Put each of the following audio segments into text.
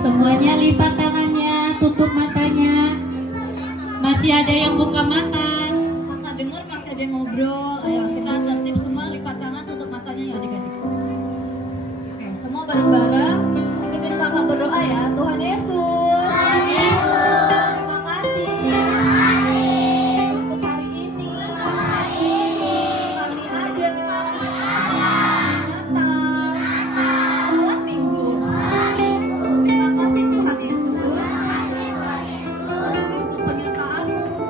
semuanya lipat tangannya, tutup matanya. Masih ada yang buka mata. Kakak dengar masih ada yang ngobrol. Ayo kita tertib semua, lipat tangan, tutup matanya ya adik-adik. Oke, semua bareng-bareng ikutin kakak berdoa ya. Tuhan Yesus, terima kasih untuk hari ini. Kami ada di Natal sekolah minggu. Terima kasih Tuhan Yesus untuk penyertaan-Mu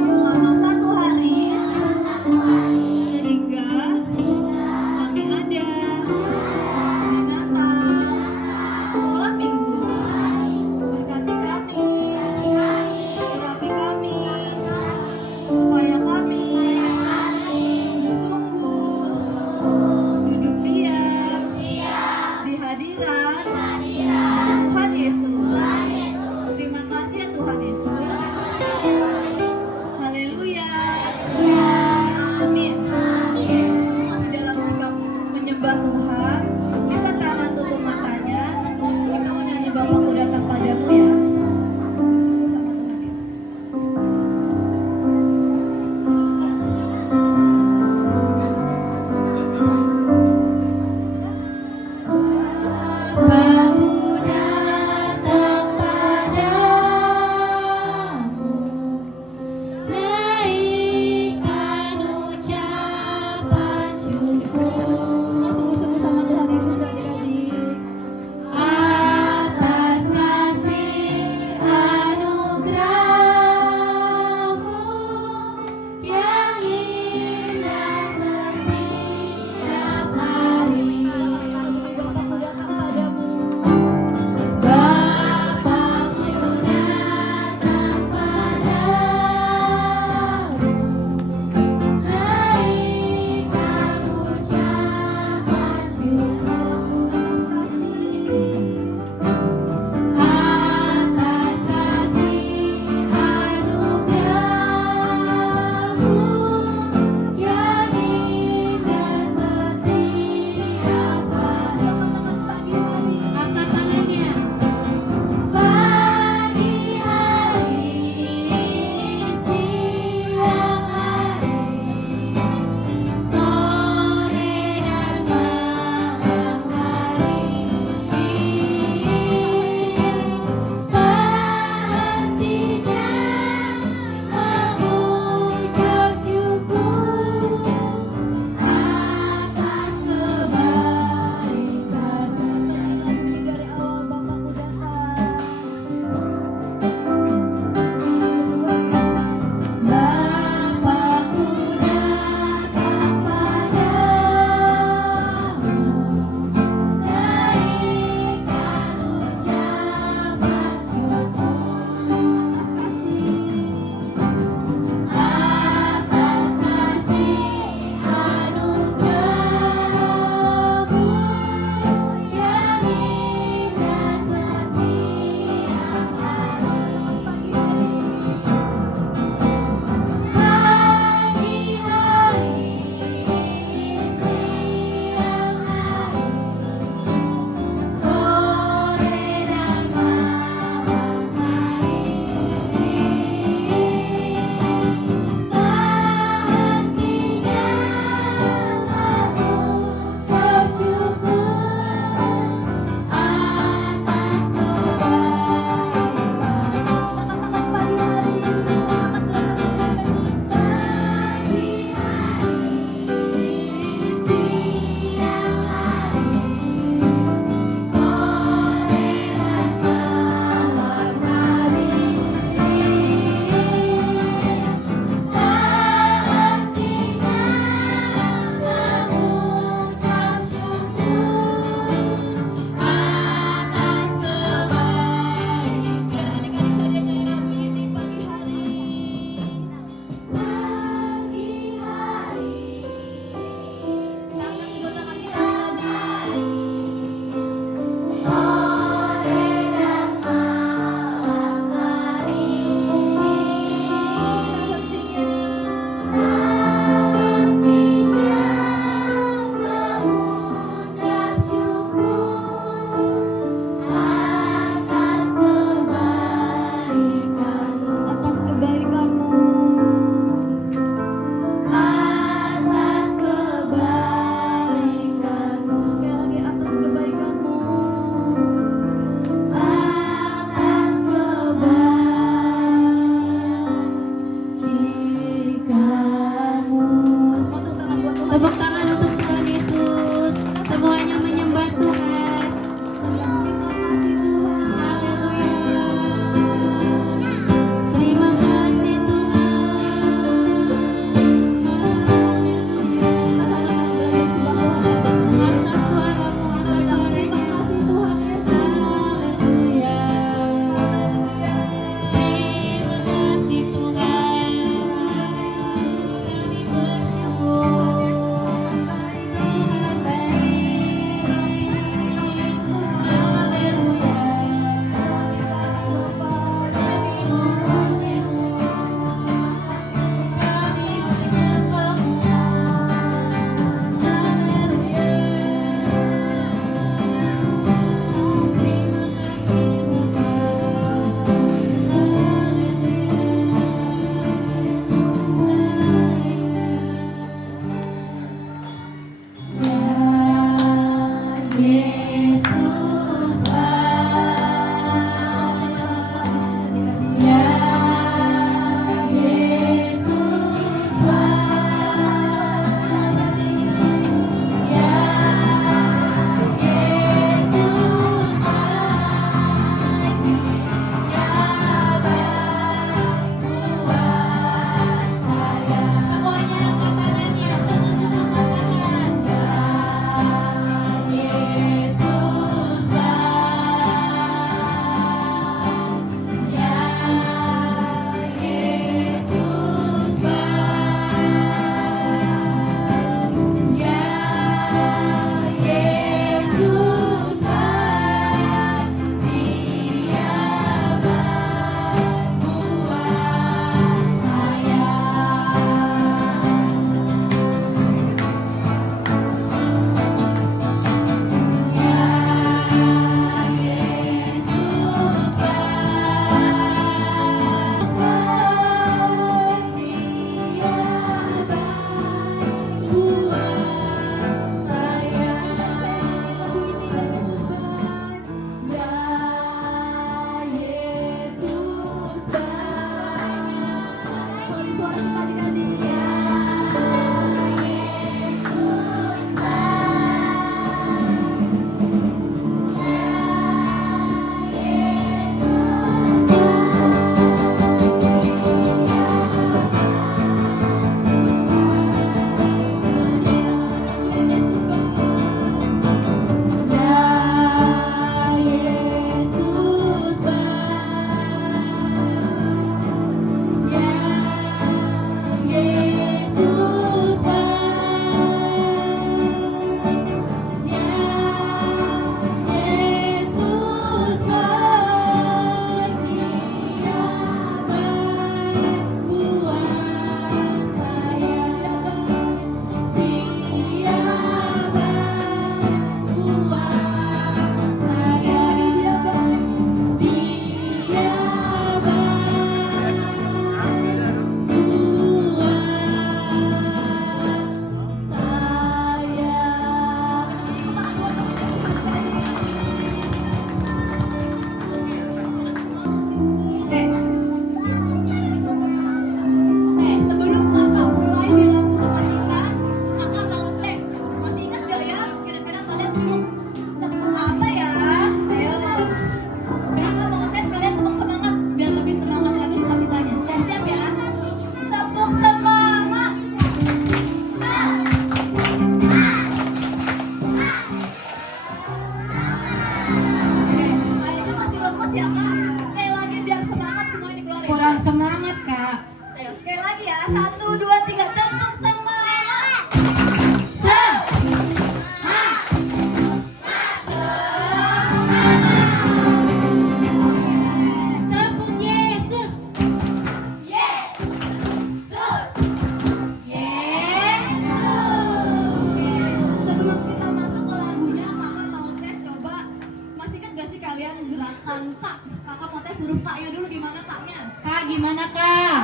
selama satu hari Kak. Kakak mau tes huruf K-nya dulu, gimana Kak-nya? Kak, gimana Kak?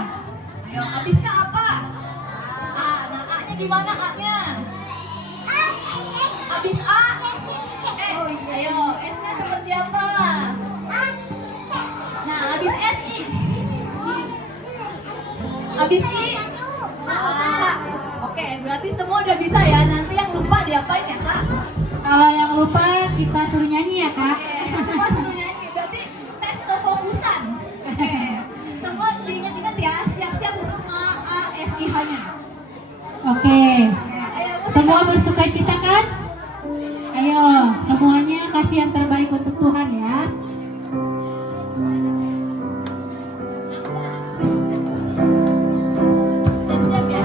Ayo, habis K apa? A. Nah, A-nya gimana A-nya? Habis A. Ayo, S-nya seperti apa? Nah, habis S-I. Habis I. Kak. Oke, berarti semua udah bisa ya. Nanti yang lupa diapain ya, Kak? Kalau yang lupa kita suruh nyanyi ya Kak. Oke, semua suruh nyanyi. Berarti tes kefokusan. Oke, semua diingat-ingat ya. Siap-siap huruf A, A, S, I, H-nya. Oke. Oke, ayo musik. Semua bersuka cita kan? Ayo, semuanya kasih yang terbaik untuk Tuhan ya. Siap-siap ya.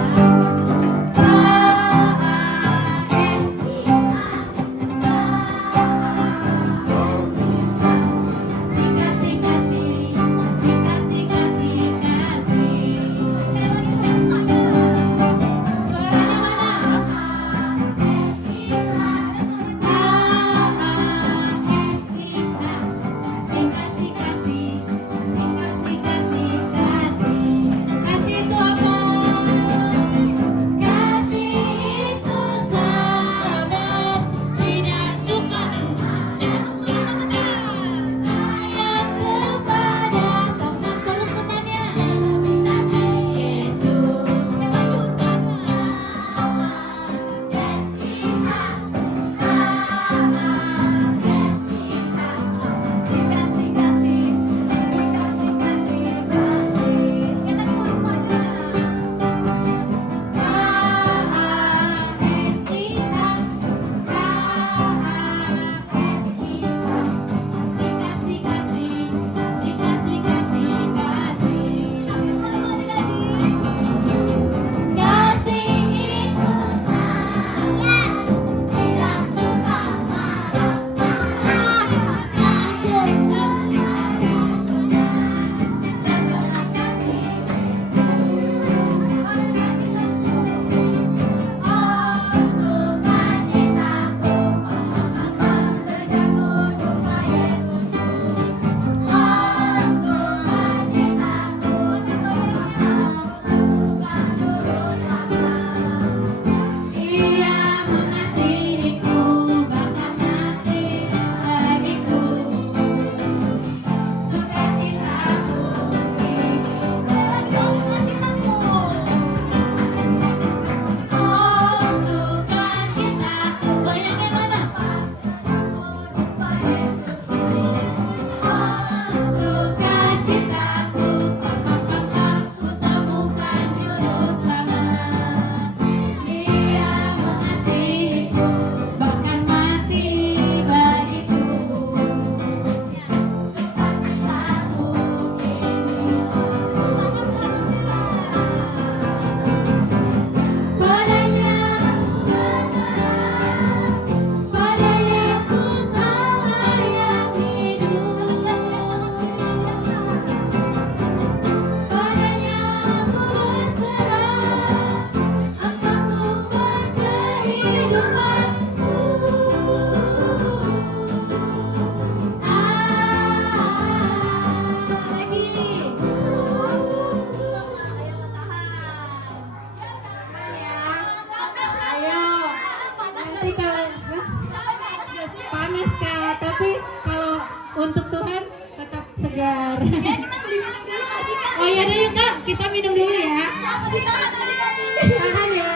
Panas Kak, tapi kalau untuk Tuhan tetap segar. Ya, kita beli minum dulu nggak sih, Kak? Oh iya deh Kak, kita minum dulu ya. Sama ditahan adik-adik. Tahan ya.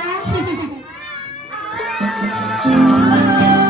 Semua kebaikan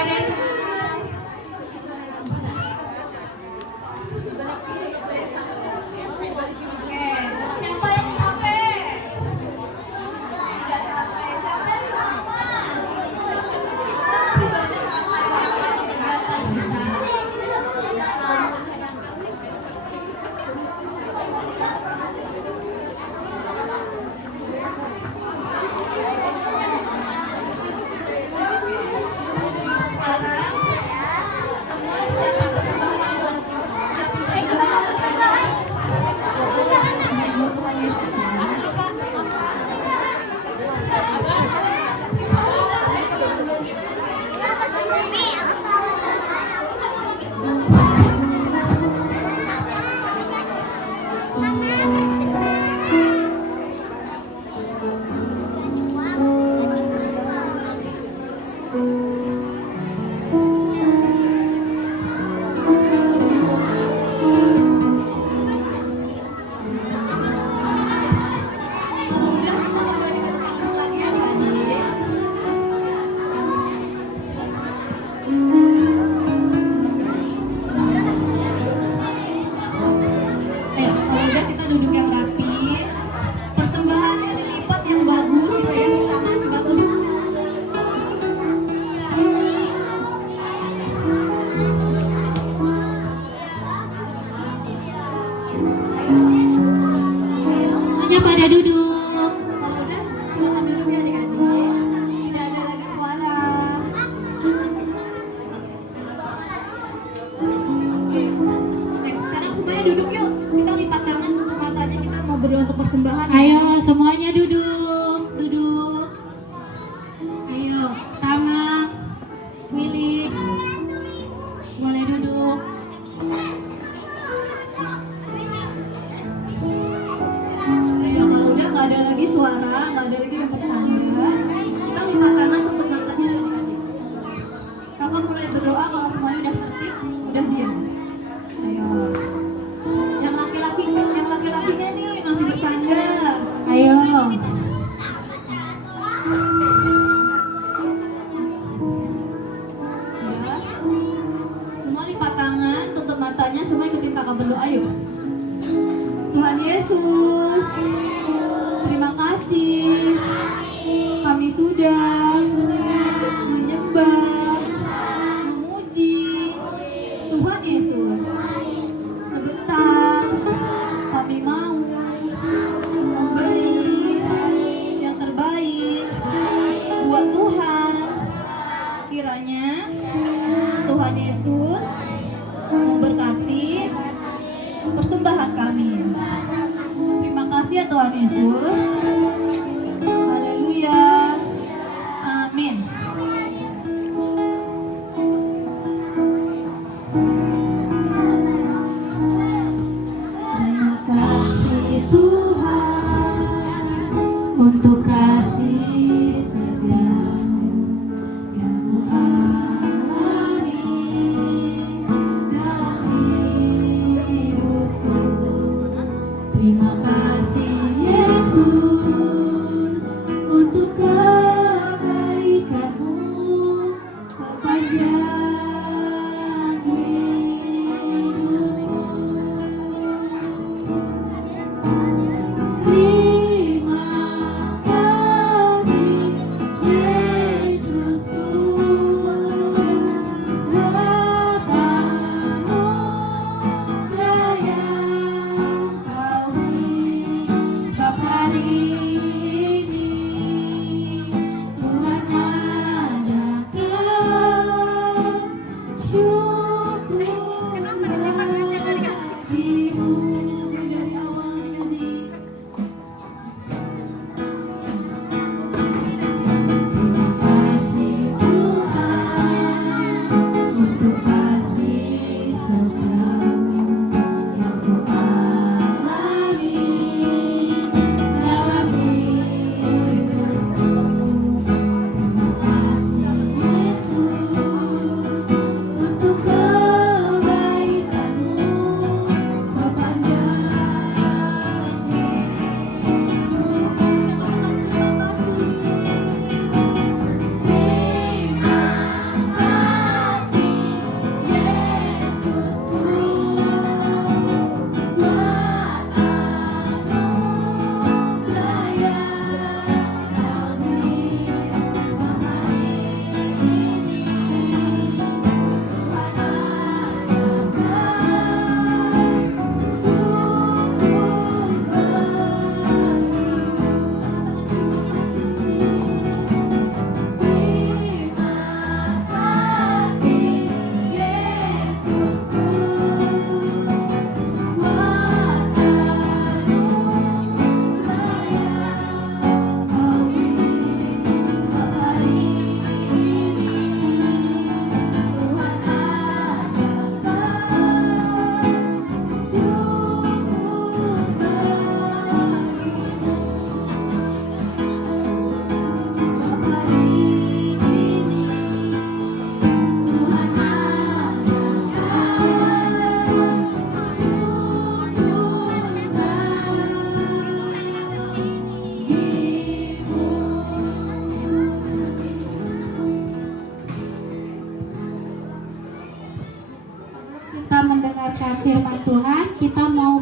pada duduk. Oke, siapa yang capek? Tidak capek. Siapa yang semangat? Kita masih banyak rangkaian-rangkaian kegiatan kita. Sekarang semua siap berpersembahan siap berpersembahan buat Tuhan Yesus ya. Kalau udah kita kembali ke tempat latihan tadi. Kalau udah kita duduk yang rapi. Persembahannya dilipat yang bagus, dipegang di tangan bagus. Semuanya pada duduk. Kalau udah silakan duduk ya adik-adik. Tidak ada lagi suara. Sekarang semuanya duduk yuk. Kita lipat tangan, tutup matanya, kita mau berdoa untuk persembahan. ya. Ayo semuanya duduk, duduk. Ayo, Tama, Willy, boleh duduk. Ayo, kalau udah nggak ada lagi suara, nggak ada lagi yang bercanda, kita lipat tangan, tutup matanya adik-adik. Kakak mulai berdoa kalau semuanya udah tertib, udah diam. Ayo. Yang laki-lakinya nih masih bercanda. Ayo, Udah. Semua lipat tangan, tutup matanya, semua ikutin kakak berdoa yuk. Tuhan Yesus, terima kasih. Kami sudah menyembah, memuji Tuhan Yesus. Sebentar, kami mau memberi yang terbaik buat Tuhan. Kiranya Tuhan Yesus memberkati mendengarkan firman Tuhan, kita mau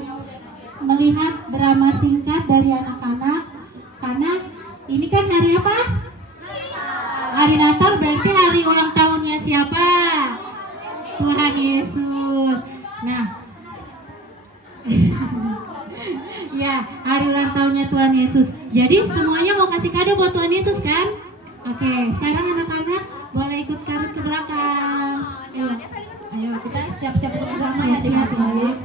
melihat drama singkat dari anak-anak. Karena ini kan hari apa? Hari Natal, berarti hari ulang tahunnya siapa? Tuhan Yesus. Nah, ya, hari ulang tahunnya Tuhan Yesus. Jadi semuanya mau kasih kado buat Tuhan Yesus kan? Oke, sekarang anak-anak boleh ikut kami ke belakang. Ayo kita siap-siap untuk drama ya adik-adik.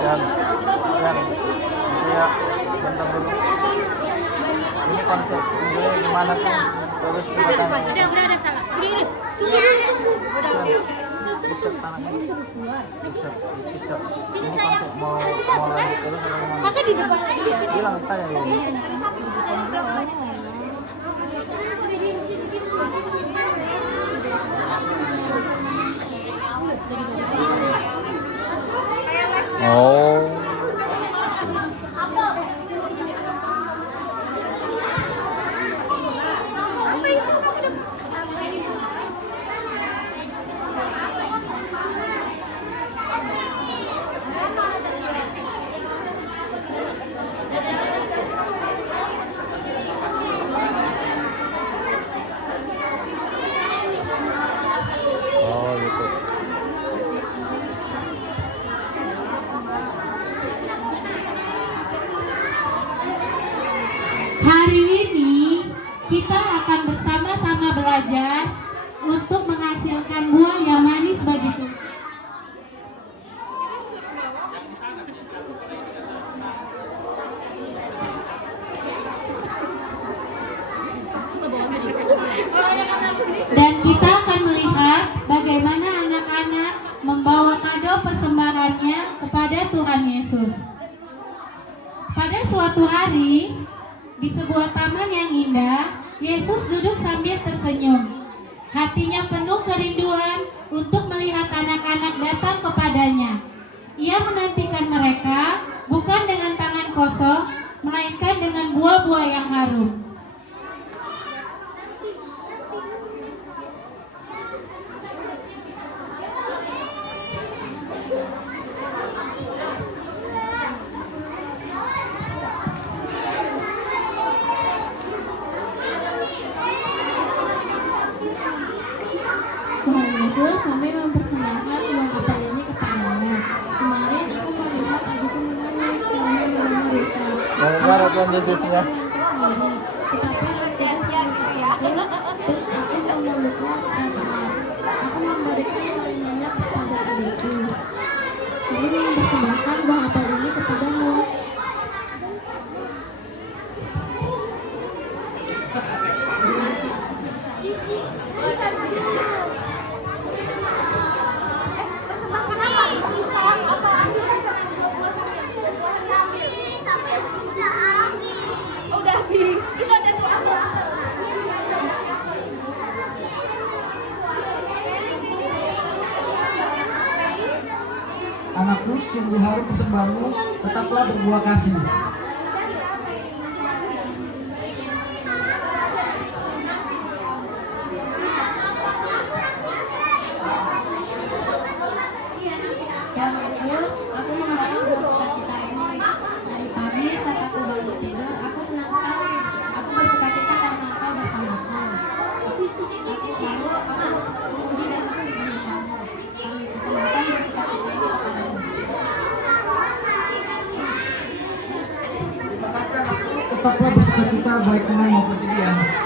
Yang ya bentar dulu. Ini konsep ini gimana sih? Terus kita tanya. Udah ada salah. Tunggu. Ikat tangannya. Ikat. Ini konsep mau lanjut terus atau gimana? Kakak di depan aja. Bilang tanya ya. Oh. Oh gitu. Hari ini kita akan bersama-sama belajar untuk menghasilkan buah yang manis bagi Tuhan. Dan kita akan melihat bagaimana anak-anak membawa kado persembahannya kepada Tuhan Yesus. Pada suatu hari, di sebuah taman yang indah, Yesus duduk sambil tersenyum. Hatinya penuh kerinduan untuk melihat anak-anak datang kepadanya. Ia menantikan mereka bukan dengan tangan kosong, melainkan dengan buah-buah yang harum. Tuhan Yesus, kami mempersembahkan uang apel ini kepadamu. Kemarin aku melihat adikku menangis karena mulanya rusak. Mana Tuhan Yesusnya? Sendiri, tetapi Roh Kudus menyertaku dan aku memeluknya erat. Aku memberikan mainannya kepada adikku. Kami mempersembahkan uang apel ini kepadamu. Anakku, sungguh harum persembahanmu, tetaplah berbuah kasih. Tuhan Yesus, aku membawa buah sukacita ini. Dari pagi saat aku bangun tidur, aku senang sekali. Aku bersukacita karena Engkau bersama tetaplah bersukacita baik senang maupun ceria.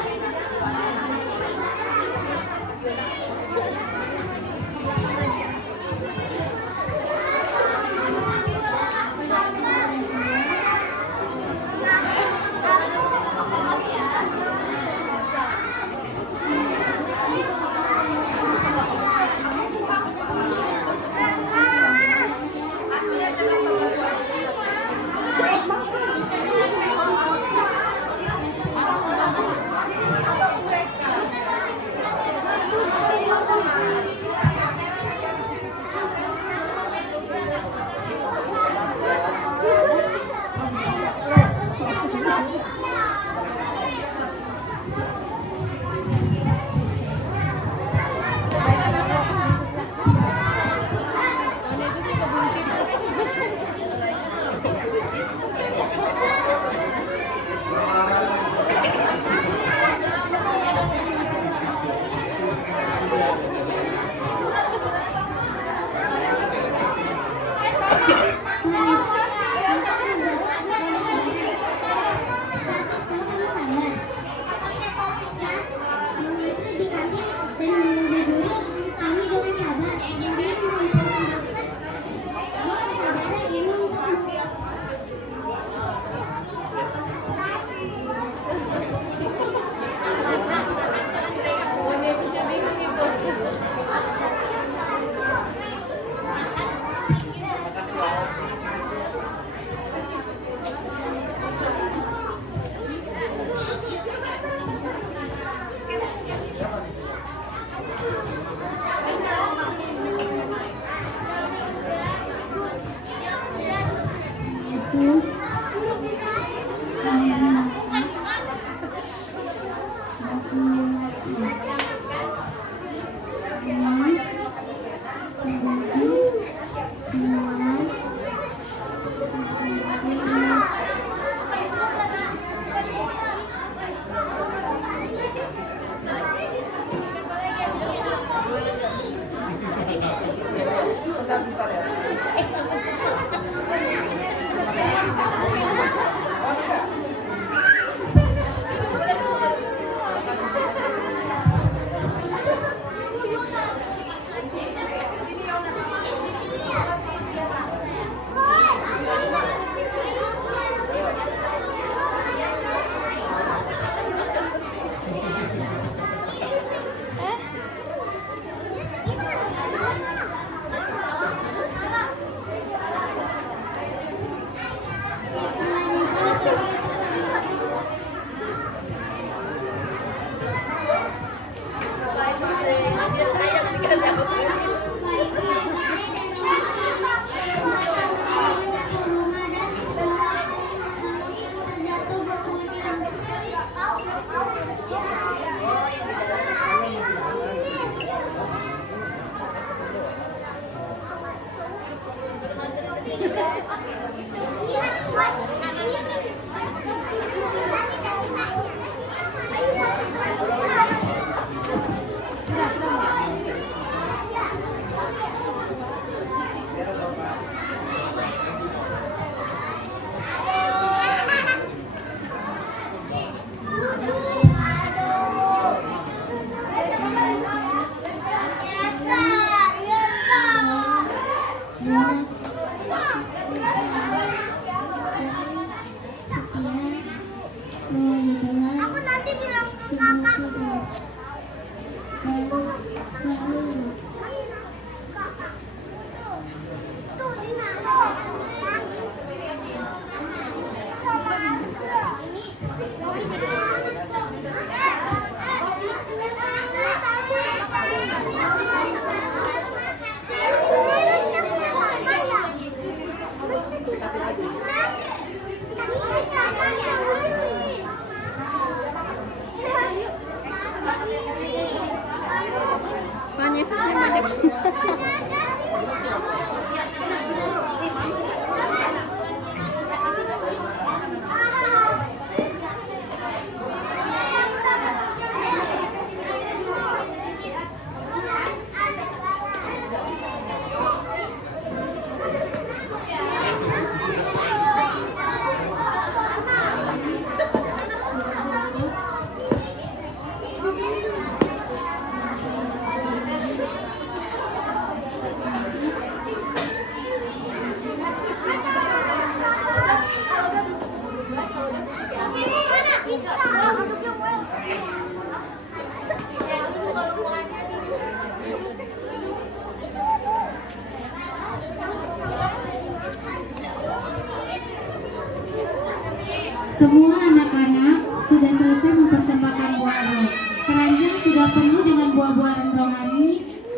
Semua anak-anak sudah selesai mempersembahkan buah roh. Keranjang sudah penuh dengan buah-buahan rohani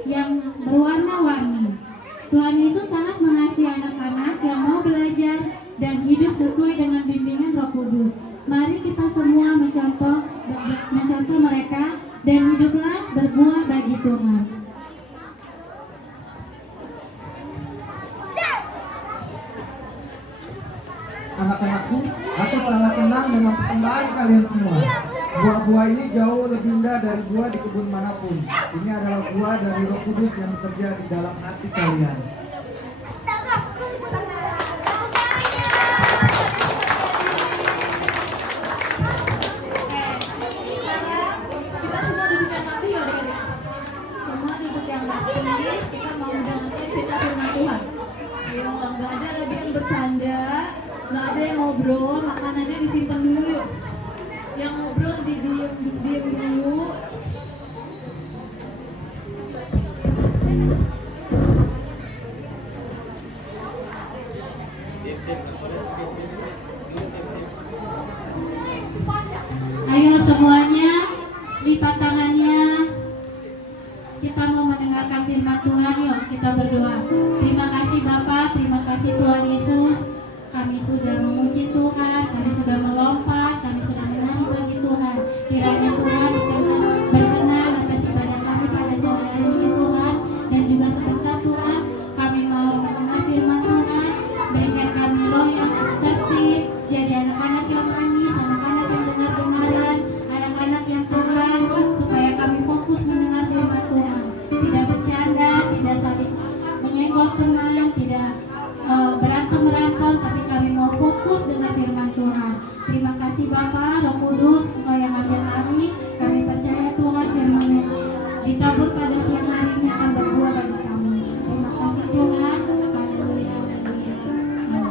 yang berwarna-warni. Tuhan Yesus sangat mengasihi anak-anak yang mau belajar dan hidup sesuai dengan bimbingan Roh Kudus. Mari kita semua mencontoh mereka dan hiduplah berbuah bagi Tuhan. Anak-anakku, aku sangat senang dengan persembahan kalian semua. Buah-buah ini jauh lebih indah dari buah di kebun manapun. Ini adalah buah dari Roh Kudus yang bekerja di dalam hati kalian. Sekarang kita semua duduk yang rapi ya adik-adik. Semua duduk yang rapi. Kita mau mendengarkan kisah firman Tuhan. Ayo, nggak ada lagi yang bercanda, nggak ada yang ngobrol, makanannya disimpan dulu yuk. Yang ngobrol diem dulu. Ayo semuanya, lipat tangannya. Kita mau mendengarkan firman Tuhan, yuk kita berdoa. Terima kasih Bapa, terima kasih Tuhan Yesus. Kami sudah memuji Tuhan, kami sudah melompat, kami sudah menyanyi bagi Tuhan. Kiranya Tuhan berkenan atas ibadah kami pada sore hari ini Tuhan. Dan juga sebentar Tuhan, kami mau mendengar firman Tuhan. Berikan kami roh yang tertib, jadi anak-anak yang manis, anak-anak yang dengar-dengaran, anak-anak yang Tuhan, supaya kami fokus mendengar firman Tuhan. Tidak bercanda, tidak saling menyenggol teman, tidak berantem-berantem, tapi kami mau fokus dengan firman Tuhan. Terima kasih Bapa, Roh Kudus, Engkau yang ambil alih. Kami percaya Tuhan firman yang ditabur pada siang hari ini akan berbuah bagi kami. Terima kasih Tuhan. Haleluya, haleluya. Amin.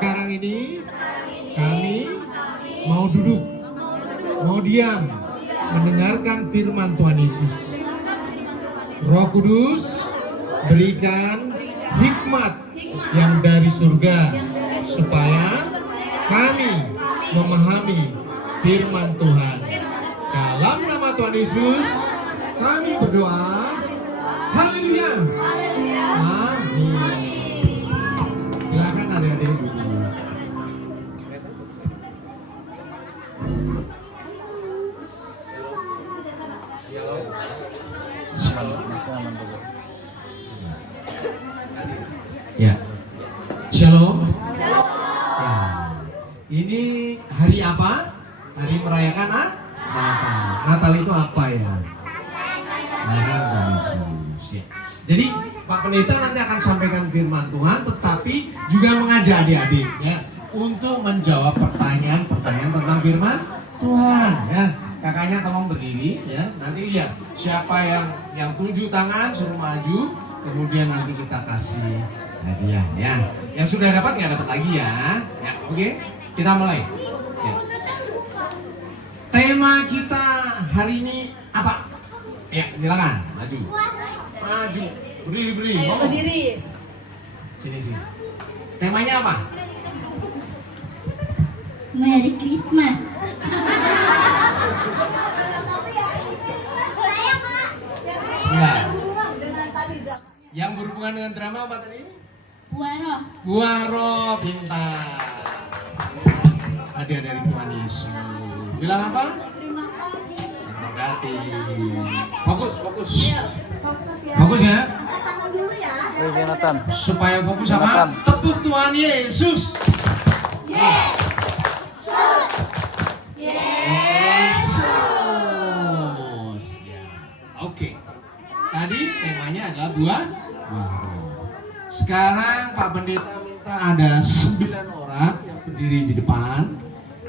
Sekarang ini kami mau duduk, mau diam, mendengarkan firman Tuhan Yesus. Roh Kudus berikan hikmat yang dari surga supaya kami memahami firman Tuhan. Dalam nama Tuhan Yesus kami berdoa. Haleluya. Amin. Silakan adik-adik duduk. Ya. Shalom. Ya. Ini hari apa? Hari merayakan Natal. Natal itu apa ya? Lahir dari Yesus. Ya. Jadi Pak Pendeta nanti akan sampaikan firman Tuhan, tetapi juga mengajak adik-adik ya untuk menjawab pertanyaan-pertanyaan tentang firman Tuhan. Ya. Kakaknya tolong berdiri ya. Nanti lihat siapa yang 7 tangan suruh maju, kemudian nanti kita kasih hadiah ya. Yang sudah dapat nggak dapat lagi ya. Ya, oke. Kita mulai. Ya. Tema kita hari ini apa? Ya, silakan maju. Maju. Berdiri. Ayo berdiri. Sini. Temanya apa? Merry Christmas. Sembilan. Yang berhubungan dengan drama apa tadi? Buah roh, pintar. Hadiah dari Tuhan Yesus. Bilang apa? Terima kasih. Terima kasih. Fokus. Fokus ya. Angkat tangan dulu ya. Ayo Jonathan. Supaya fokus apa? Tepuk Tuhan Yesus. Yesus. Ya. Oke. Tadi temanya adalah buah roh. Sekarang Pak Pendeta minta ada 9 orang yang berdiri di depan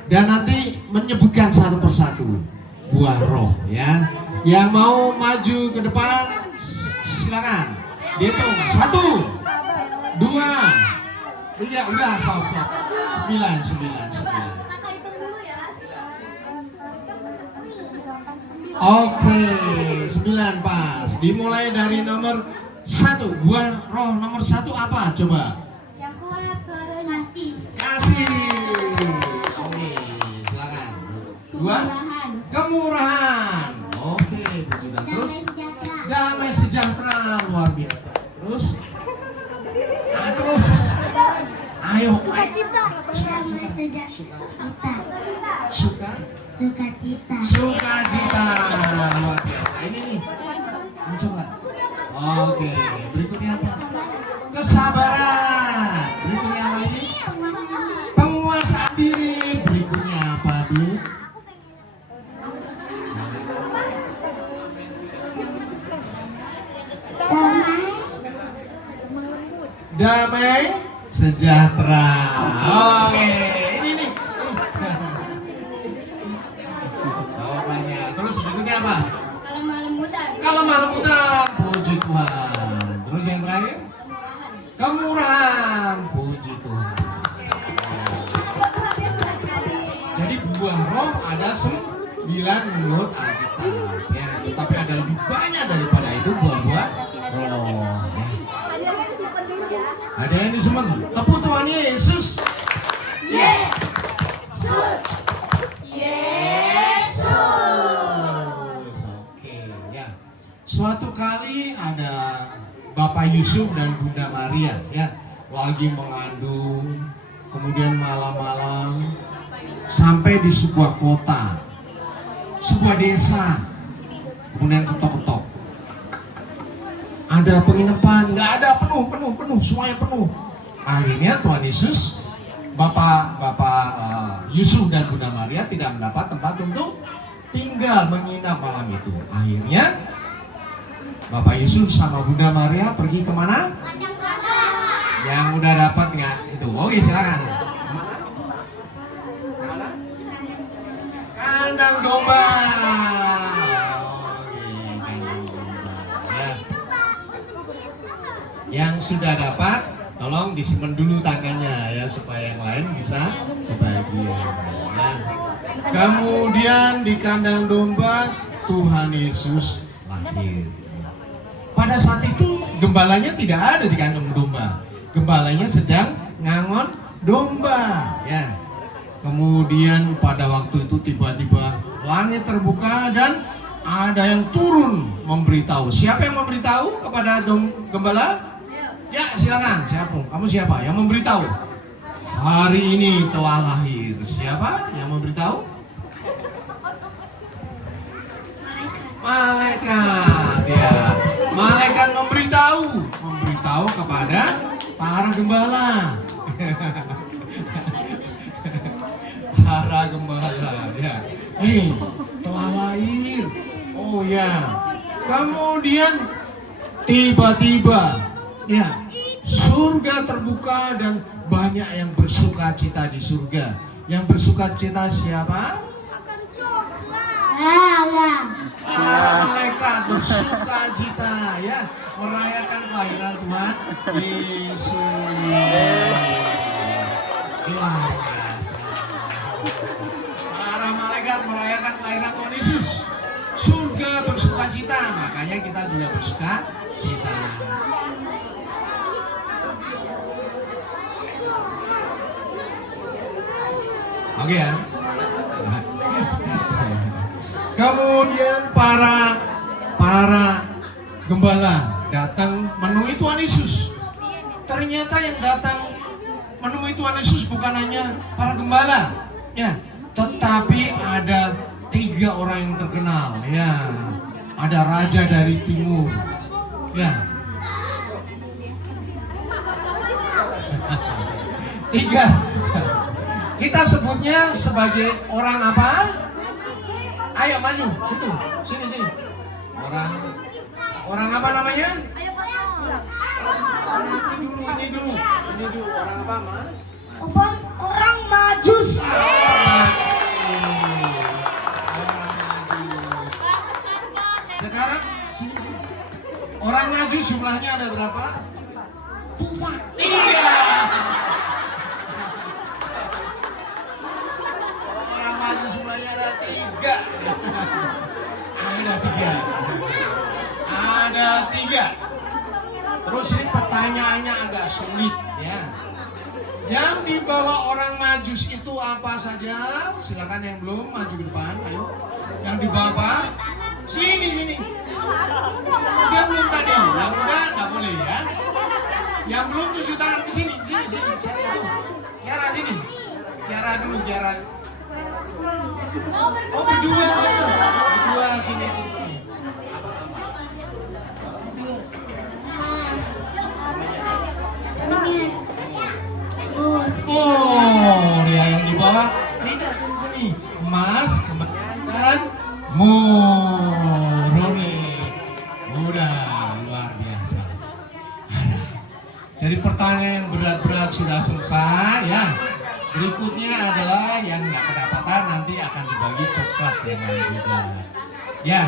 dan nanti menyebutkan satu persatu buah roh ya. Yang mau maju ke depan silakan. Dihitung 1, 2, 3, udah stop. 9. Kakak hitung dulu ya. Oke, 9 pas. Dimulai dari nomor 1. Buah roh nomor 1 apa? Coba. Yang kuat suara nasi. Kasih. Oke, silakan. 2. Kemurahan. Oke, puji Tuhan. Terus damai sejahtera luar biasa. Terus. Ayo. Sukacita. Sukacita luar biasa. Ini nih. Ini coba. Oke, berikutnya apa? Kesabaran. Berikutnya apa lagi? Penguasaan diri. Berikutnya apa, Di? Damai sejahtera. Oke, ini nih. Jawabannya. Terus berikutnya apa? Kalau rebutan. Puji Tuhan. Terus yang terakhir? Kemurahan. Puji Tuhan. Jadi buah roh ada 9 menurut Alkitab. Ya, tetapi ada lebih banyak daripada itu buah-buah roh. Hadiahnya disimpan dulu ya. Ada yang disimpan. Tepuk Tuhan Yesus. Yesus. Oke, ya. Suatu kali ada Bapak Yusuf dan Bunda Maria ya, lagi mengandung, kemudian malam-malam sampai di sebuah kota, sebuah desa, kemudian ketok-ketok. Ada penginapan, nggak ada, penuh, semuanya penuh. Akhirnya Tuhan Yesus, Bapak Yusuf dan Bunda Maria tidak mendapat tempat untuk tinggal menginap malam itu. Akhirnya Bapak Yusuf sama Bunda Maria pergi kemana? Yang udah dapat nggak itu? Oke, silakan. Kandang domba. Yang sudah dapat, tolong disimpan dulu tangannya ya supaya yang lain bisa kebahagiaan. Ya. Kemudian di kandang domba Tuhan Yesus lahir. Pada saat itu gembalanya tidak ada di kandang domba. Gembalanya sedang ngangon domba. Ya. Kemudian pada waktu itu tiba-tiba langit terbuka dan ada yang turun memberitahu. Siapa yang memberitahu kepada gembala? Ya, silakan. Siapa? Kamu siapa yang memberitahu? Hari ini telah lahir. Siapa yang memberitahu? Malaikat. Ya, malaikat memberitahu kepada para gembala. Para gembala, ya. Telah lahir. Oh ya. Kemudian tiba-tiba, ya, surga terbuka dan banyak yang bersuka cita di surga. Yang bersuka cita siapa? Para malaikat bersuka cita, ya, merayakan kelahiran Tuhan Yesus. Luar biasa. Para malaikat merayakan kelahiran Tuhan Yesus. Surga bersuka cita, makanya kita juga bersuka cita. Oke ya. Kemudian para gembala datang menemui Tuhan Yesus. Ternyata yang datang menemui Tuhan Yesus bukan hanya para gembala, ya, tetapi ada 3 orang yang terkenal, ya. Ada raja dari timur, ya. 3. Kita sebutnya sebagai orang apa? Ayo maju, situ, sini. Orang apa namanya? Ayo Pak. Ini dulu. Orang apa, Ma? Orang Majus. Sekarang sini. Orang maju jumlahnya ada berapa? 3. Orang maju jumlahnya ada 3. Ada 3. Terus ini pertanyaannya agak sulit, ya. Yang dibawa orang Majus itu apa saja? Silakan yang belum maju ke depan, ayo. Yang dibawa apa? Sini. Dia belum tadi, yang udah nggak boleh ya. Yang belum 7 tangan ke sini. Siapa itu? Kiara sini. Kiara dulu. Oh berdua sini. Oh, dia yang di bawah. Ini Mas, kemudian Muroni. Udah luar biasa. Jadi pertanyaan yang berat-berat sudah selesai, ya. Berikutnya adalah yang nggak kedapatan nanti akan dibagi coklat yang lain juga. Ya,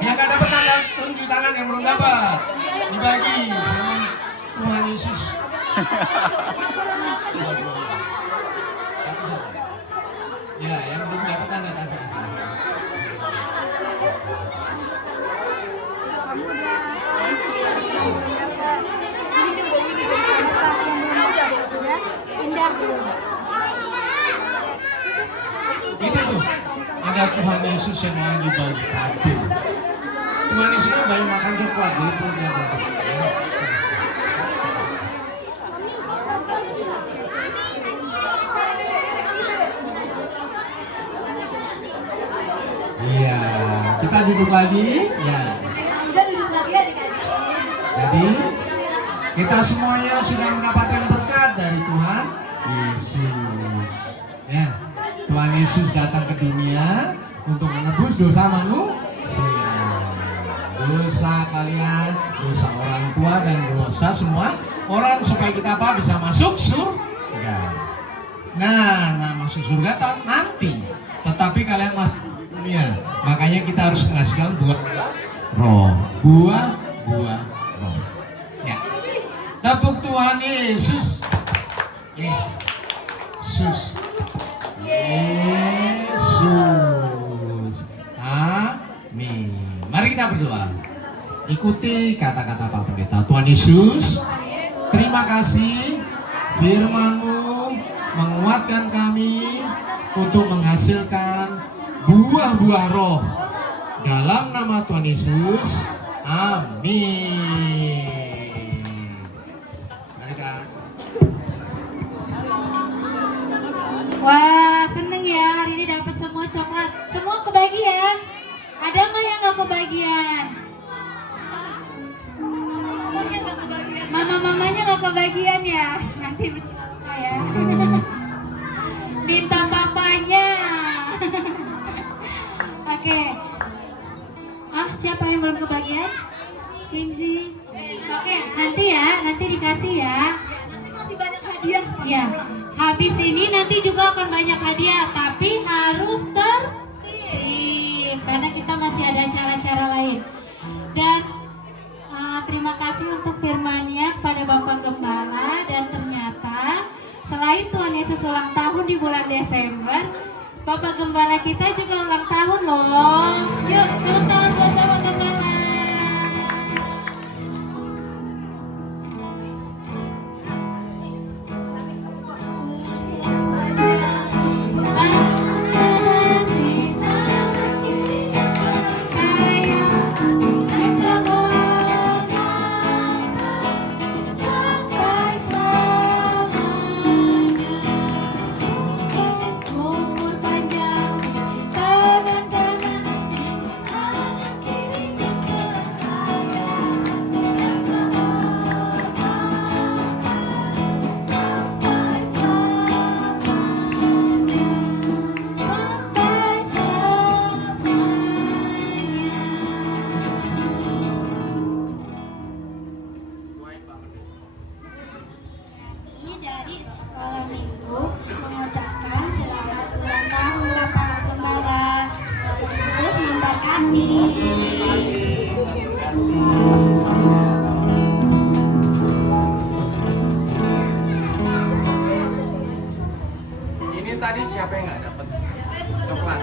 yang nggak dapat tanda tunjuk tangan yang belum dapat dibagi sama Tuhan Yesus. Satu. Ya, yang belum dapat tanda tangan. Ini tuh ada Tuhan Yesus yang lagi bagi kado. Tuhan Yesus banyak makan coklat jadi perutnya gede. Iya, kita duduk lagi, ya. Udah duduk lagi ya adik-adik. Jadi kita semuanya sudah mendapatkan berkat dari Tuhan Yesus. Ya, Tuhan Yesus datang ke dunia untuk menebus dosa manusia. Dosa kalian, dosa orang tua dan dosa semua orang supaya kita apa? Bisa masuk surga. Nah masuk surga nanti. Tetapi kalian masuk dunia, makanya kita harus menghasilkan buah roh. Buah roh. Ya. Tepuk Tuhan Yesus. Yesus. Yesus. Amin. Mari kita berdoa. Ikuti kata-kata Pak Pendeta. Tuhan Yesus, terima kasih firman-Mu menguatkan kami untuk menghasilkan buah-buah roh. Dalam nama Tuhan Yesus, amin. Mari guys. Wah, seneng ya hari ini dapat semua coklat. Semua kebagian. Ada nggak yang nggak kebagian? Mama-mamanya nggak kebagian ya? Nanti minta ya. Minta papanya. Oke. Siapa yang belum kebagian? Kenzi. Oke, nanti dikasih ya. Nanti masih banyak hadiah. Ya, habis ini nanti juga akan banyak hadiah, tapi harus tertib karena kita masih ada cara-cara lain. Dan terima kasih untuk firman-Nya kepada Bapak Gembala. Dan ternyata selain Tuhan Yesus ulang tahun di bulan Desember, Bapak Gembala kita juga ulang tahun loh. Yuk, tepuk tangan buat Bapak Gembala. Dari sekolah minggu mengucapkan selamat ulang tahun Bapak Gembala. Yesus memberkati. Ini tadi siapa yang nggak dapat coklat?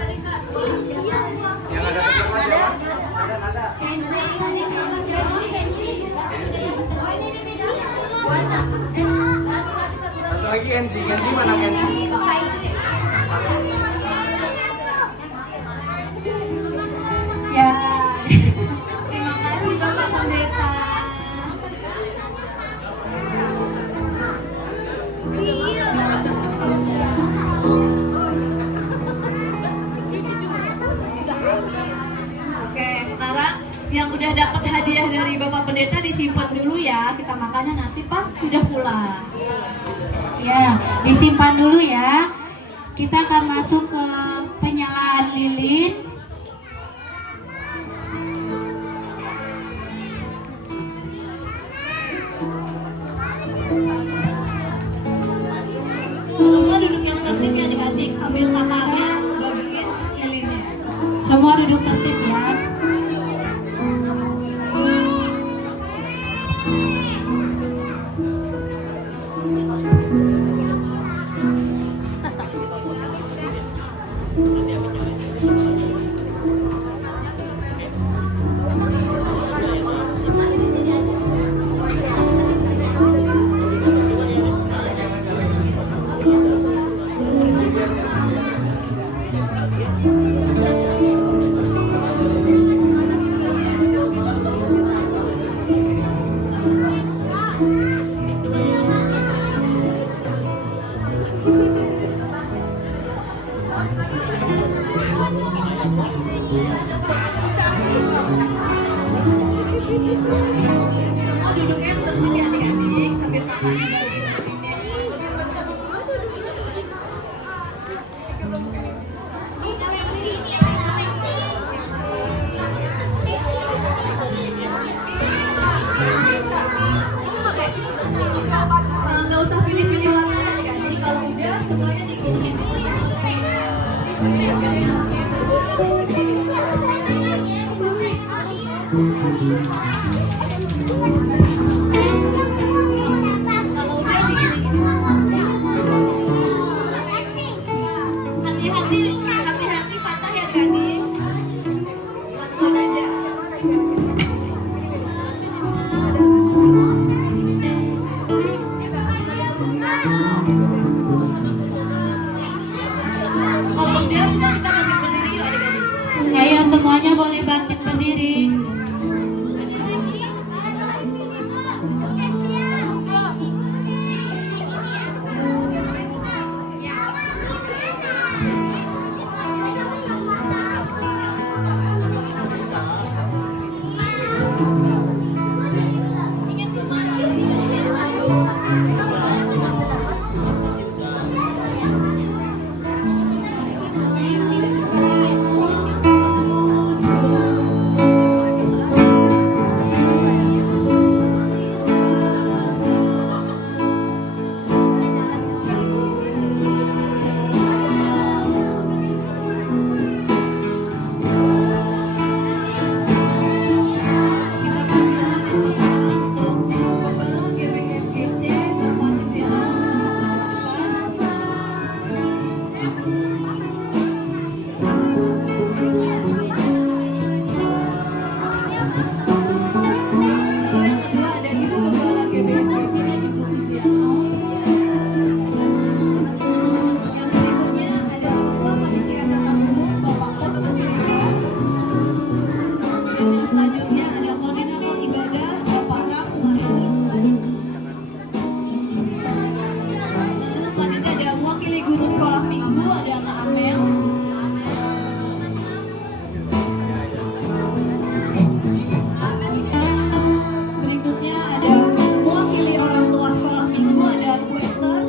Yang nggak dapat coklat siapa? Ada. Satu lagi Kenzi mana Kenzi? Ya. Terima kasih Bapak Pendeta. Oke, sekarang yang udah dapat hadiah dari Bapak Pendeta disimpan dulu ya. Kita makannya nanti pas sudah pulang. Ya, disimpan dulu ya. Kita akan masuk ke penyalaan lilin. Semua duduk yang tertib ya adik-adik sambil kakaknya bagiin lilinnya. Semua duduk tertib ya. Semua duduknya yang tertib ya adik-adik sambil kakaknya bagiin lilinnya. Nggak usah pilih-pilih warna ya adik-adik. Kalau udah Kalau dia semua kita bangkit berdiri yuk adik-adik. Ayo semuanya boleh bangkit berdiri. Kita persilakan yang pertama untuk Bapak GBFGC, Bapak Indrianus untuk ke depan. Lalu yang kedua ada Ibu Gembala GBFGC, Ibu Indrianus. Yang berikutnya ada Ketua Panitia Data Umum, Bapak Pos Kasirika. Dan yang selanjutnya ada Koordinator Ibadah, Bapak Ram Umaridin. Lalu selanjutnya ada mewakili guru sekolah minggu, ada Kak Amel. Berikutnya ada mewakili orang tua sekolah minggu, ada Bu Esther.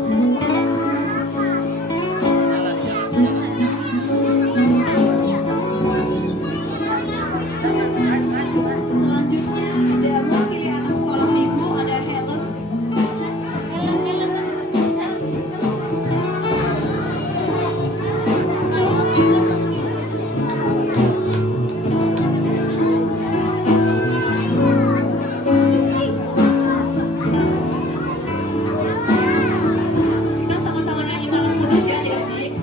Selanjutnya ada mewakili anak sekolah minggu, ada Helen. Kita sama-sama nyanyi malam kudus ya adik-adik.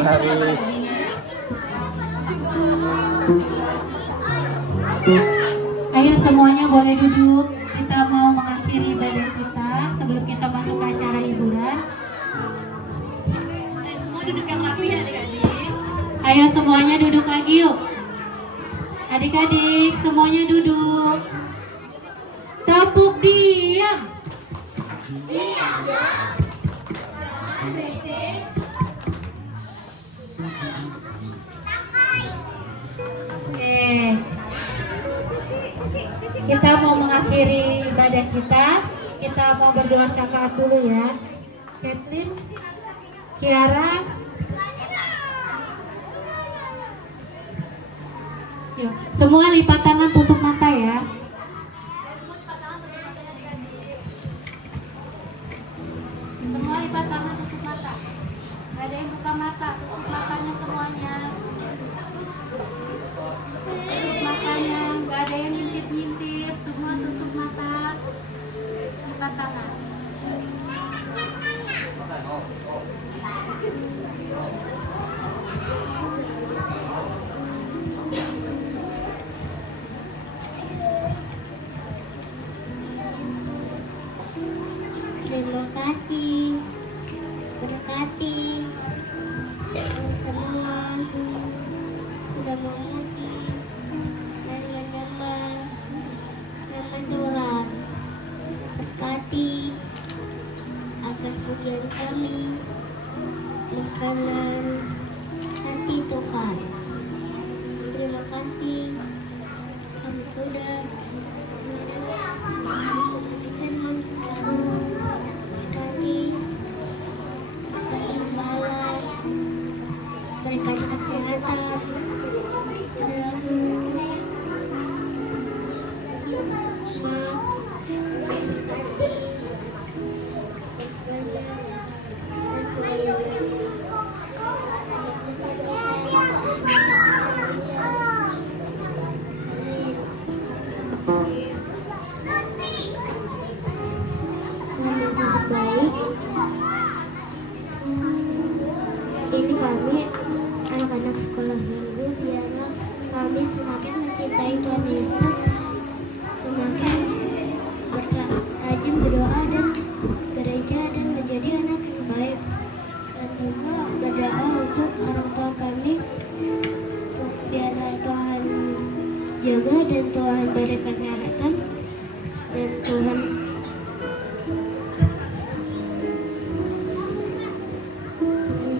Haris. Ayo semuanya boleh duduk. Kita mau mengakhiri ibadah kita sebelum kita masuk ke acara hiburan. Semua duduk yang rapi ya adik-adik. Ayo semuanya duduk lagi yuk. Adik-adik semuanya duduk. Tepuk diam. Oke. Kita mau mengakhiri ibadah kita. Kita mau berdoa syafaat dulu ya. Kathleen, Kiara. Yuk, semua lipat tangan, tutup mata ya. Semua lipat tangan, tutup mata. Gak ada yang buka mata, tutup matanya semuanya. Tutup matanya, gak ada yang ngintip-ngintip. Semua tutup mata. Buka tangan. Terima kasih. Berkati semua sudah memuji dan menyembah nama Tuhan. Berkati atas pujian kami, makanan hati Tuhan. Terima kasih kami sudah berikan kesehatan dan ini kami anak-anak sekolah minggu, biarlah kami semakin mencintai Tuhan Yesus, semakin rajin berdoa dan gereja dan menjadi anak yang baik, dan juga berdoa untuk orang tua kami, biarlah Tuhan jaga dan Tuhan beri kesehatan dan Tuhan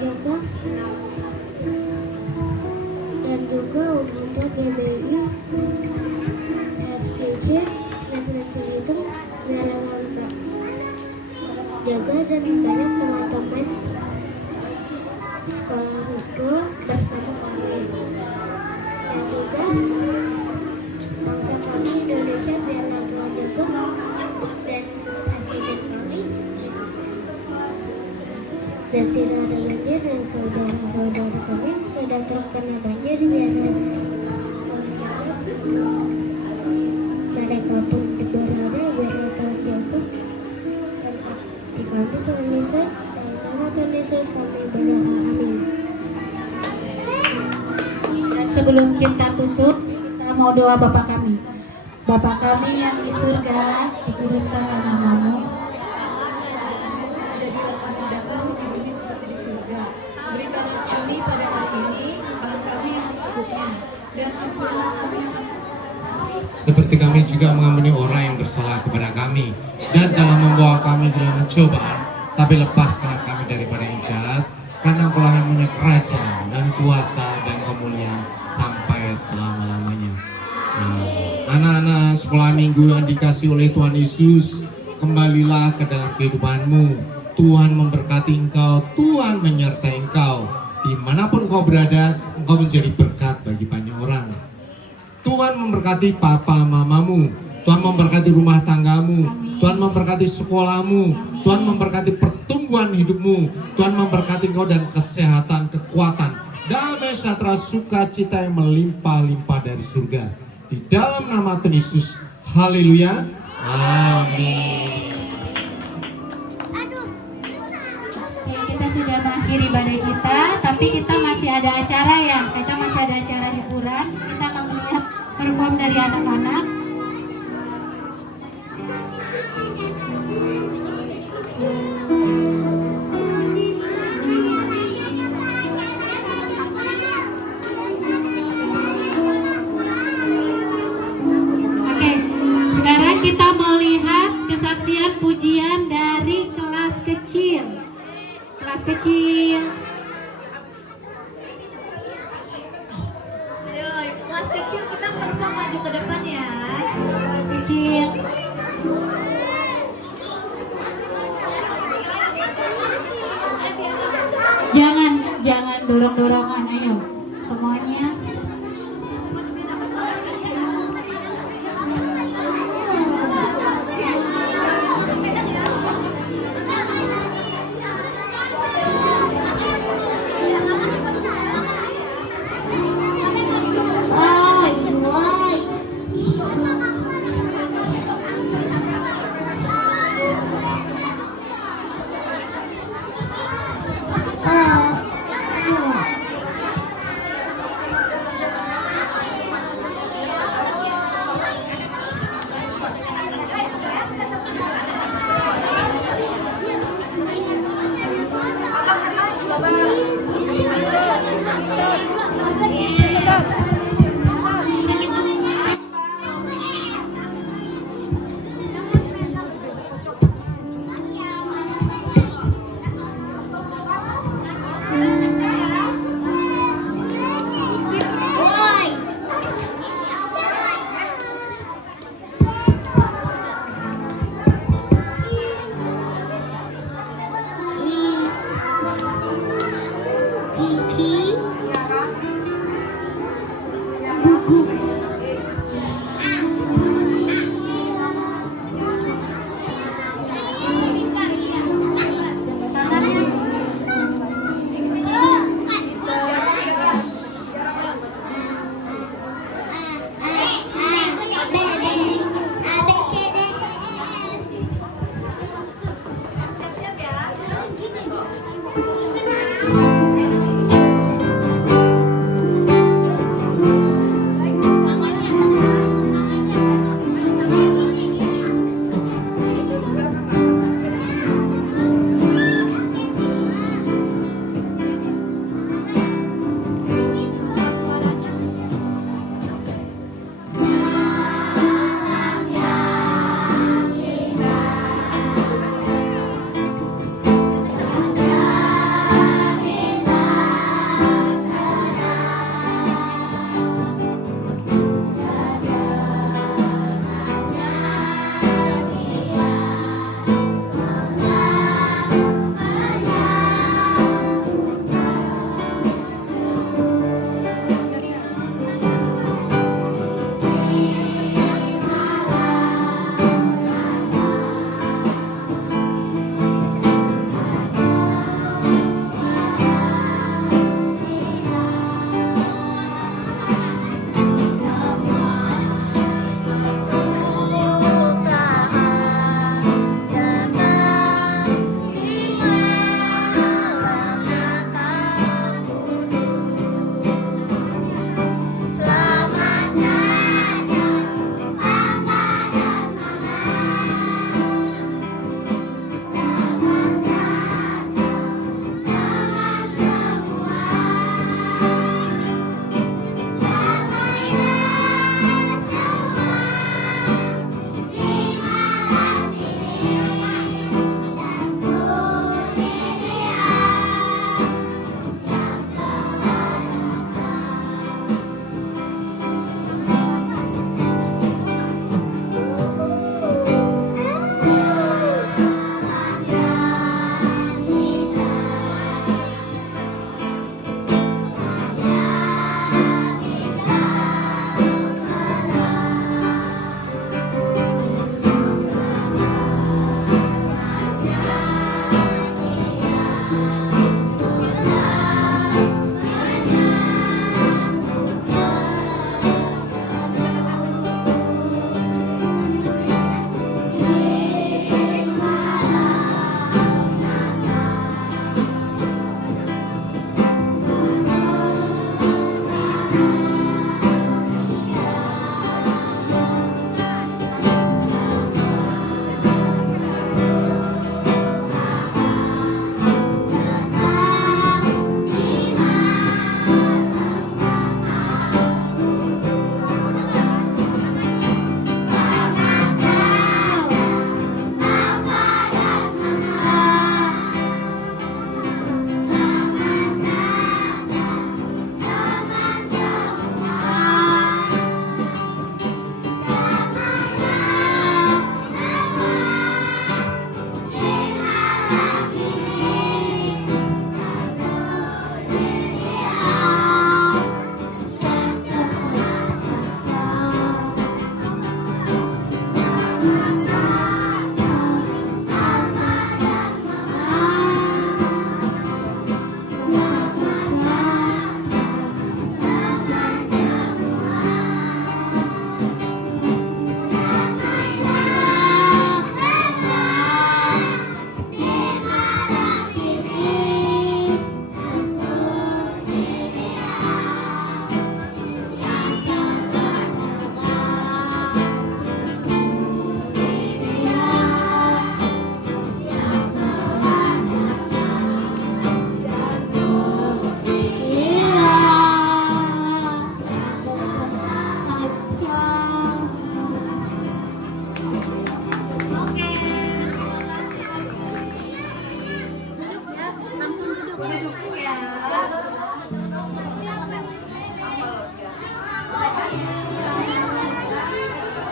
jaga. Dan juga untuk GBI, SPC, referensi itu biarlah jaga dan banyak teman-teman sekolah itu bersama kami. Dan juga bangsa kami Indonesia biarlah Tuhan jaga, dan presiden kami, dan tidak ada banjir, dan saudara-saudara kami sudah terkena banjir, biarlah mereka pun berada, biarlah Tuhan jaga. Dan di kami Tuhan Yesus, dalam nama Tuhan Yesus kami berdoa, amin. Dan sebelum kita tutup, kita mau doa Bapa kami. Bapa kami yang di surga, dikuduskanlah namamu. Jadilah kami dapat di bumi seperti di surga. Berikanlah kami pada hari ini makanan kami yang secukupnya, dan ampunilah kami yang Seperti kami juga mengampuni orang yang bersalah kepada kami, dan jangan membawa kami dalam cobaan, tapi lepaskanlah kami daripada yang jahat, karena Engkaulah yang punya kerajaan dan kuasa dan kemuliaan sampai selama-lamanya. Nah, anak-anak sekolah minggu yang dikasih oleh Tuhan Yesus, kembalilah ke dalam kehidupanmu. Tuhan memberkati engkau, Tuhan menyertai engkau. Dimanapun kau berada, engkau menjadi berkat bagi banyak orang. Tuhan memberkati papa mamamu, Tuhan memberkati rumah tanggamu, Tuhan memberkati sekolahmu, Tuhan memberkati pertumbuhan hidupmu, Tuhan memberkati engkau dan kesehatan, kekuatan, damai, sejahtera, sukacita yang melimpah-limpah dari surga. Di dalam nama Tuhan Yesus, haleluya, amin. Ya, kita sudah mengakhiri ibadah kita, tapi kita masih ada acara ya. Kita masih ada acara hiburan. Kita akan melihat perform dari anak-anak. dengar pujian dari kelas kecil. Kelas kecil. Ayo, kelas kecil kita perform maju ke depan ya. Kelas kecil. Jangan dorong-dorongan, ayo semuanya.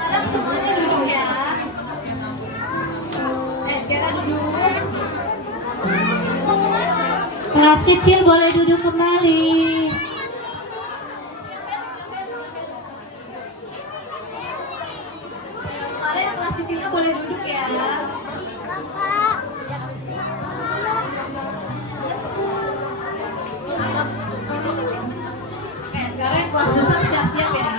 sekarang semuanya duduk ya. Tiara duduk. Kelas kecil boleh duduk kembali. Kalian yang kelas kecilnya boleh duduk ya. Oke, sekarang yang kelas besar siap-siap ya.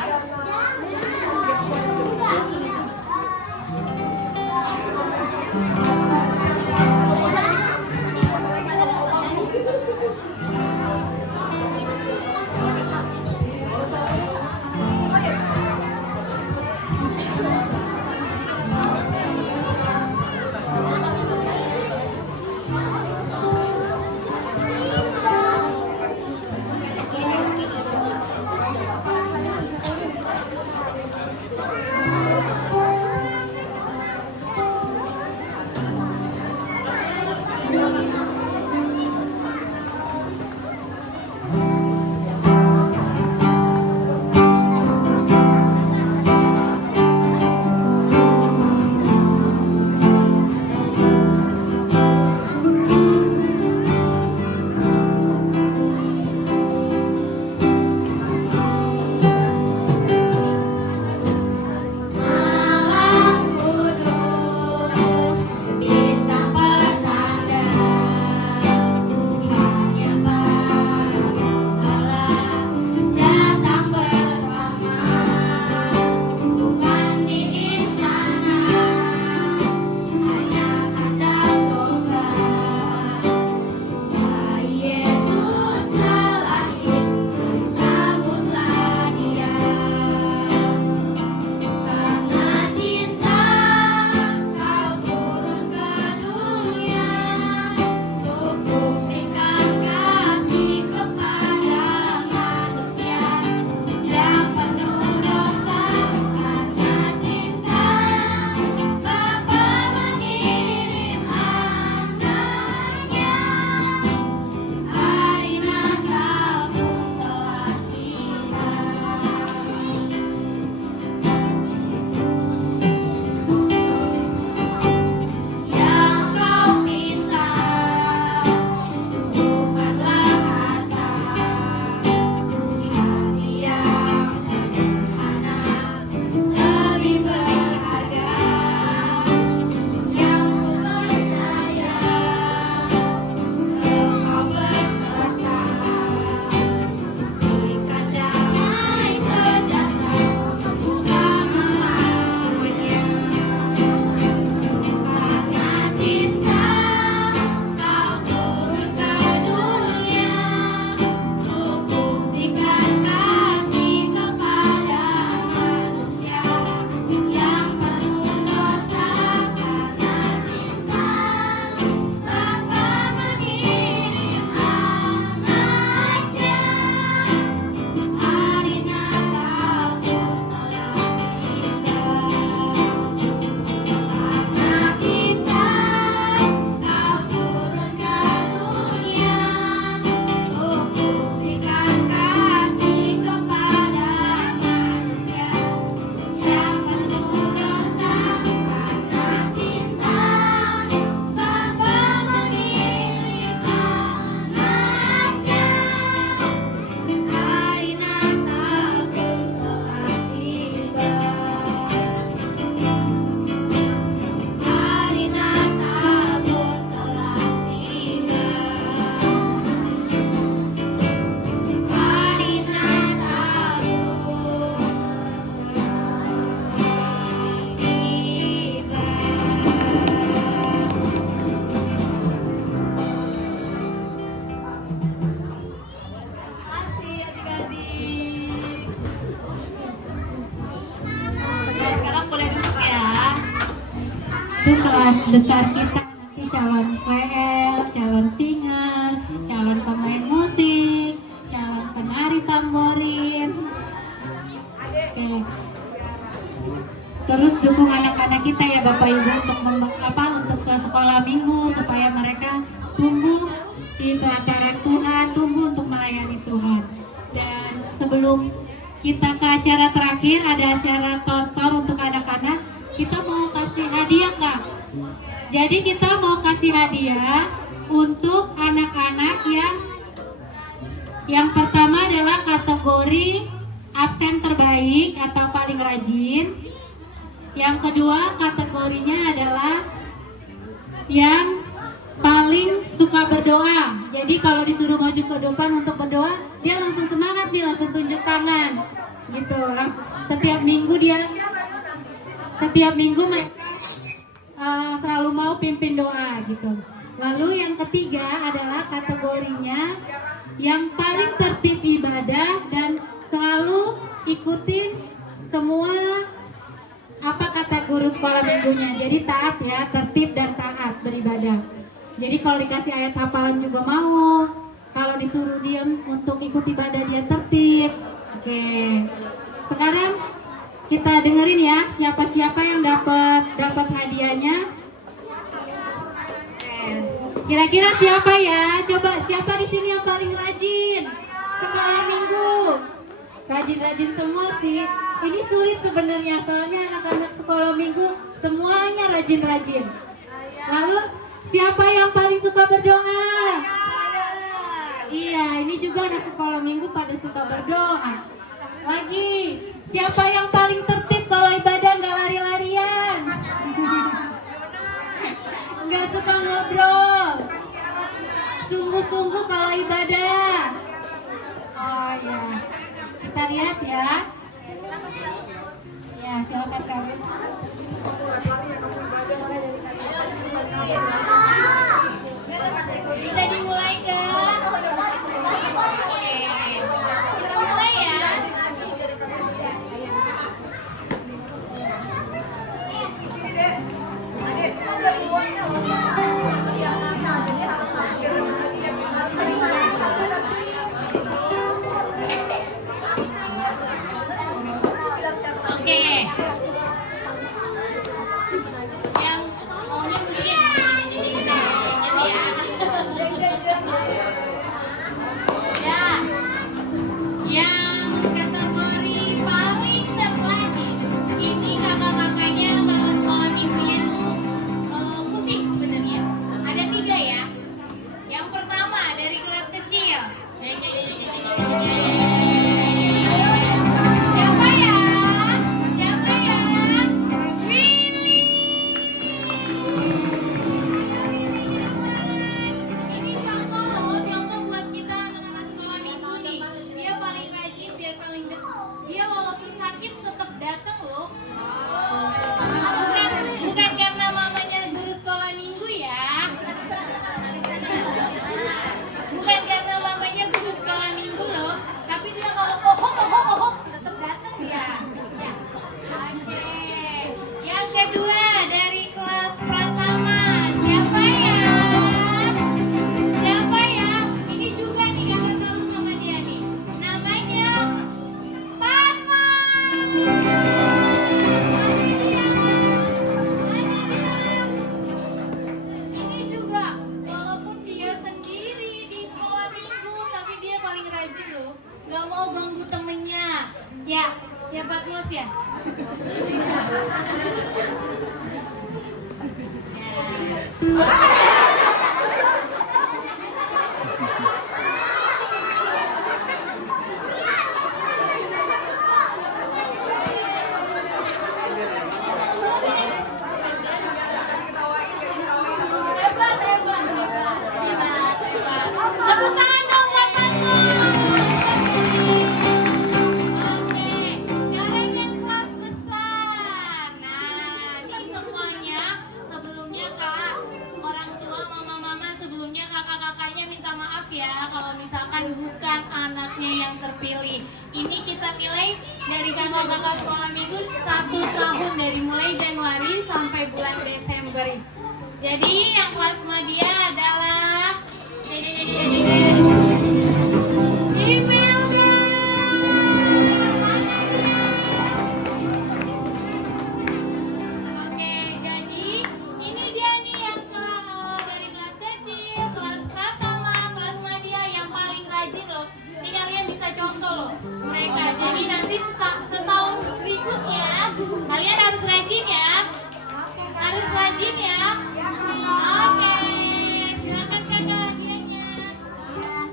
Itu kelas besar kita, nanti calon PL, calon singer, calon pemain musik, calon penari tamborin. Oke. Terus dukung anak-anak kita ya Bapak Ibu untuk ke sekolah minggu supaya mereka tumbuh di pelataran Tuhan, tumbuh untuk melayani Tuhan. Dan sebelum kita ke acara terakhir, ada acara tortor untuk anak-anak kita mau kasih hadiah, Kak. Jadi kita mau kasih hadiah untuk anak-anak yang pertama adalah kategori absen terbaik atau paling rajin. Yang kedua kategorinya adalah yang paling suka berdoa. Jadi kalau disuruh maju ke depan untuk berdoa, dia langsung semangat, dia langsung tunjuk tangan. Gitu. Setiap minggu mereka selalu mau pimpin doa gitu. Lalu yang ketiga adalah kategorinya yang paling tertib ibadah dan selalu ikutin semua apa kata guru sekolah minggunya. Jadi taat ya, tertib dan taat beribadah. Jadi kalau dikasih ayat hafalan juga mau. Kalau disuruh diam untuk ikut ibadah dia tertib. Oke. Sekarang kita dengerin ya siapa-siapa yang dapat hadiahnya. Kira-kira siapa ya? Coba siapa di sini yang paling rajin sekolah minggu? Rajin-rajin semua sih. Ini sulit sebenarnya soalnya anak-anak sekolah minggu semuanya rajin-rajin. Lalu siapa yang paling suka berdoa? Iya, ini juga anak sekolah minggu pada suka berdoa. Lagi, siapa yang paling tertib kalau ibadah nggak lari-larian? Nggak suka ngobrol. Sungguh-sungguh kalau ibadah. Oh ya, kita lihat ya. Ya, silakan Kawin. Bisa dimulai ke? Oke, kita mulai ya. Oke. Yang maunya musiknya ya. Yang kategori paling terlagi ini kakak-kakaknya kakak sekolah minggunya tuh musik sebenarnya. Ada 3 ya. Yang pertama dari kelas kecil. Siapa ya? Siapa ya? Willy. Ini contoh loh, contoh buat kita anak-anak sekolah minggu nih. Dia paling rajin, dia walaupun sakit tetap datang loh. Bukan karena mamanya guru sekolah minggu ya. Bukan karena mamanya guru sekolah minggu loh, tapi dia kalau tetap datang dia. Ya. Oke. Yang kedua dari kelas Pratama. Siapa ya? Siapa ya? Ini juga nih kakak salut sama dia nih. Namanya Fatma. Ini juga walaupun dia sendiri di sekolah minggu, tapi dia paling rajin loh. Gak mau ganggu temennya. Ya Patmos ya. Tepuk tangan dong buat Patmos. Oke, sekarang yang kelas besar. Nah, ini semuanya sebelumnya Kak, orang tua, mama-mama sebelumnya kakak-kakaknya minta maaf ya kalau misalkan bukan anaknya yang terpilih. Ini kita nilai dari kakak-kakak sekolah minggu 1 tahun dari mulai Januari sampai bulan Desember. Jadi yang kelas media adalah Imelda. Oke, jadi ini dia nih yang dari kelas kecil, kelas Pratama, kelas media yang paling rajin loh. Ini kalian bisa contoh loh mereka. Jadi nanti setahun berikutnya kalian harus rajin ya. kelas rajin ya. Oke, silakan kakak hadiahnya.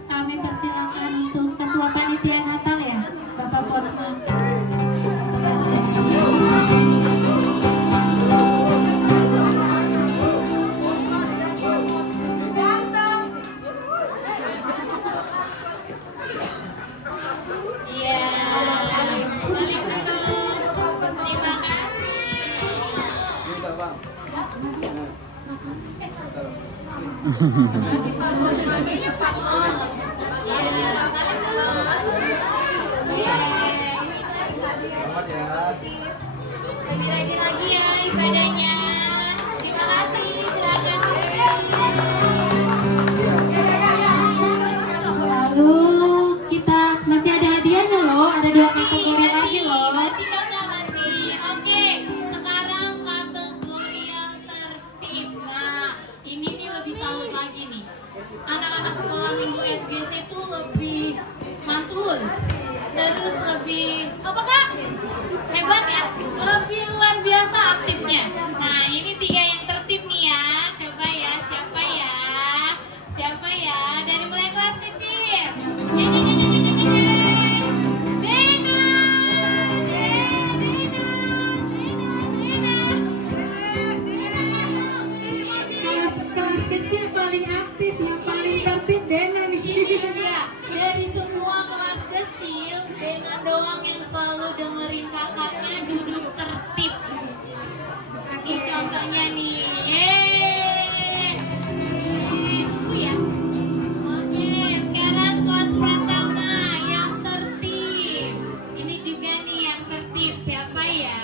Kami persilakan untuk ketua panitia Natal ya, Bapak Posma. Iya, salim dulu. Terima kasih. Salim dulu. Lebih rajin lagi ya ibadahnya. Terima kasih. Silakan lalu kita masih ada hadiahnya loh. Ada 2 kategori lagi loh. Masih kakak masih. Oke, sekarang kategori yang tertib. Nah, ini nih lebih salut lagi nih. Anak-anak sekolah minggu FGC itu lebih mantul. Terus lebih apa kak? Hebat ya? Lebih luar biasa aktifnya. Nah, ini 3 yang tertib nih ya. Coba ya, siapa ya? Siapa ya? Dari mulai kelas kecil. Dena. Kelas kecil paling aktif, yang paling tertib Dena nih. Ini dia, dari semua kelas kecil, Dena doang yang selalu dengerin kakaknya duduk tertib. Ini contohnya nih. Tunggu ya. Oke, sekarang kelas pertama yang tertib. Ini juga nih yang tertib. Siapa ya?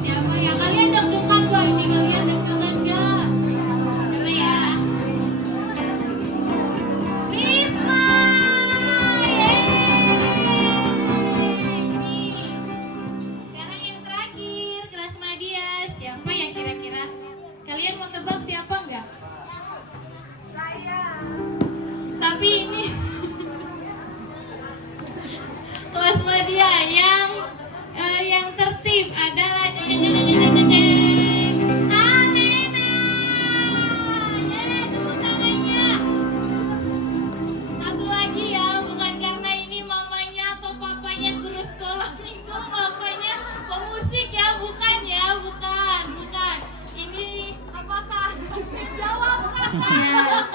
Siapa ya? Kalian deg-degan gak ini? Kalian deg-degan gak? Coba ya. Risma. Ini. Sekarang yang terakhir, kelas Madia. Siapa ya kira-kira? Kalian mau tebak siapa enggak? Saya. Tapi ini kelas Madia yang tertib adalah Alena. Alena, tepuk tangannya. Satu lagi ya, bukan karena ini mamanya atau papanya guru sekolah minggu, papanya pemusik ya, bukan ya, bukan. Ini apakah? Jawab kakak.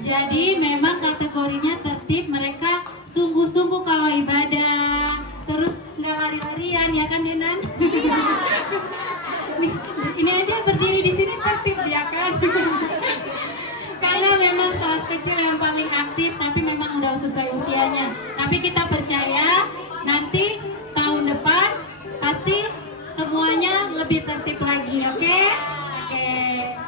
Jadi memang kategorinya tertib, mereka sungguh-sungguh kalau ibadah, terus nggak lari-larian ya kan Denan? Iya. Ini aja berdiri di sini tertib ya kan? Karena memang kelas kecil yang paling aktif, tapi memang udah sesuai usianya. Tapi kita percaya nanti tahun depan pasti semuanya lebih tertib lagi, oke? Oke,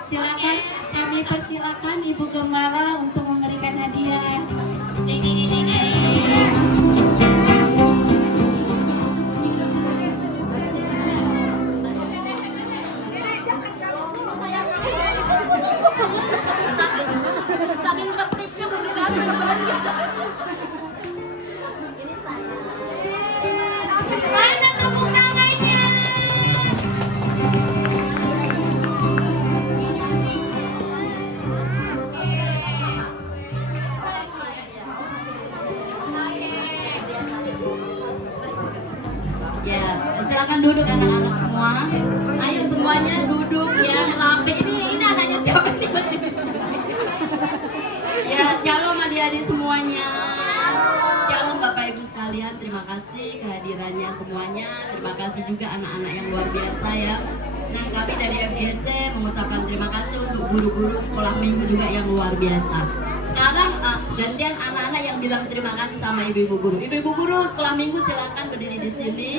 silakan kami persilakan Ibu Gembala untuk memberikan hadiah. Saking tertibnya belum dikasih kembali. Mana tepuk tangannya? Ya, silakan duduk anak-anak semua. Ayo semuanya duduk yang rapi. Ini anaknya siapa nih masih di sini? Ya, shalom adik-adik semuanya. Shalom Bapak Ibu sekalian, terima kasih kehadirannya semuanya. Terima kasih juga anak-anak yang luar biasa ya. Dan kami dari FGC mengucapkan terima kasih untuk guru-guru sekolah minggu juga yang luar biasa. Sekarang gantian anak-anak yang bilang terima kasih sama ibu-ibu guru. Ibu-ibu guru sekolah minggu silakan berdiri di sini.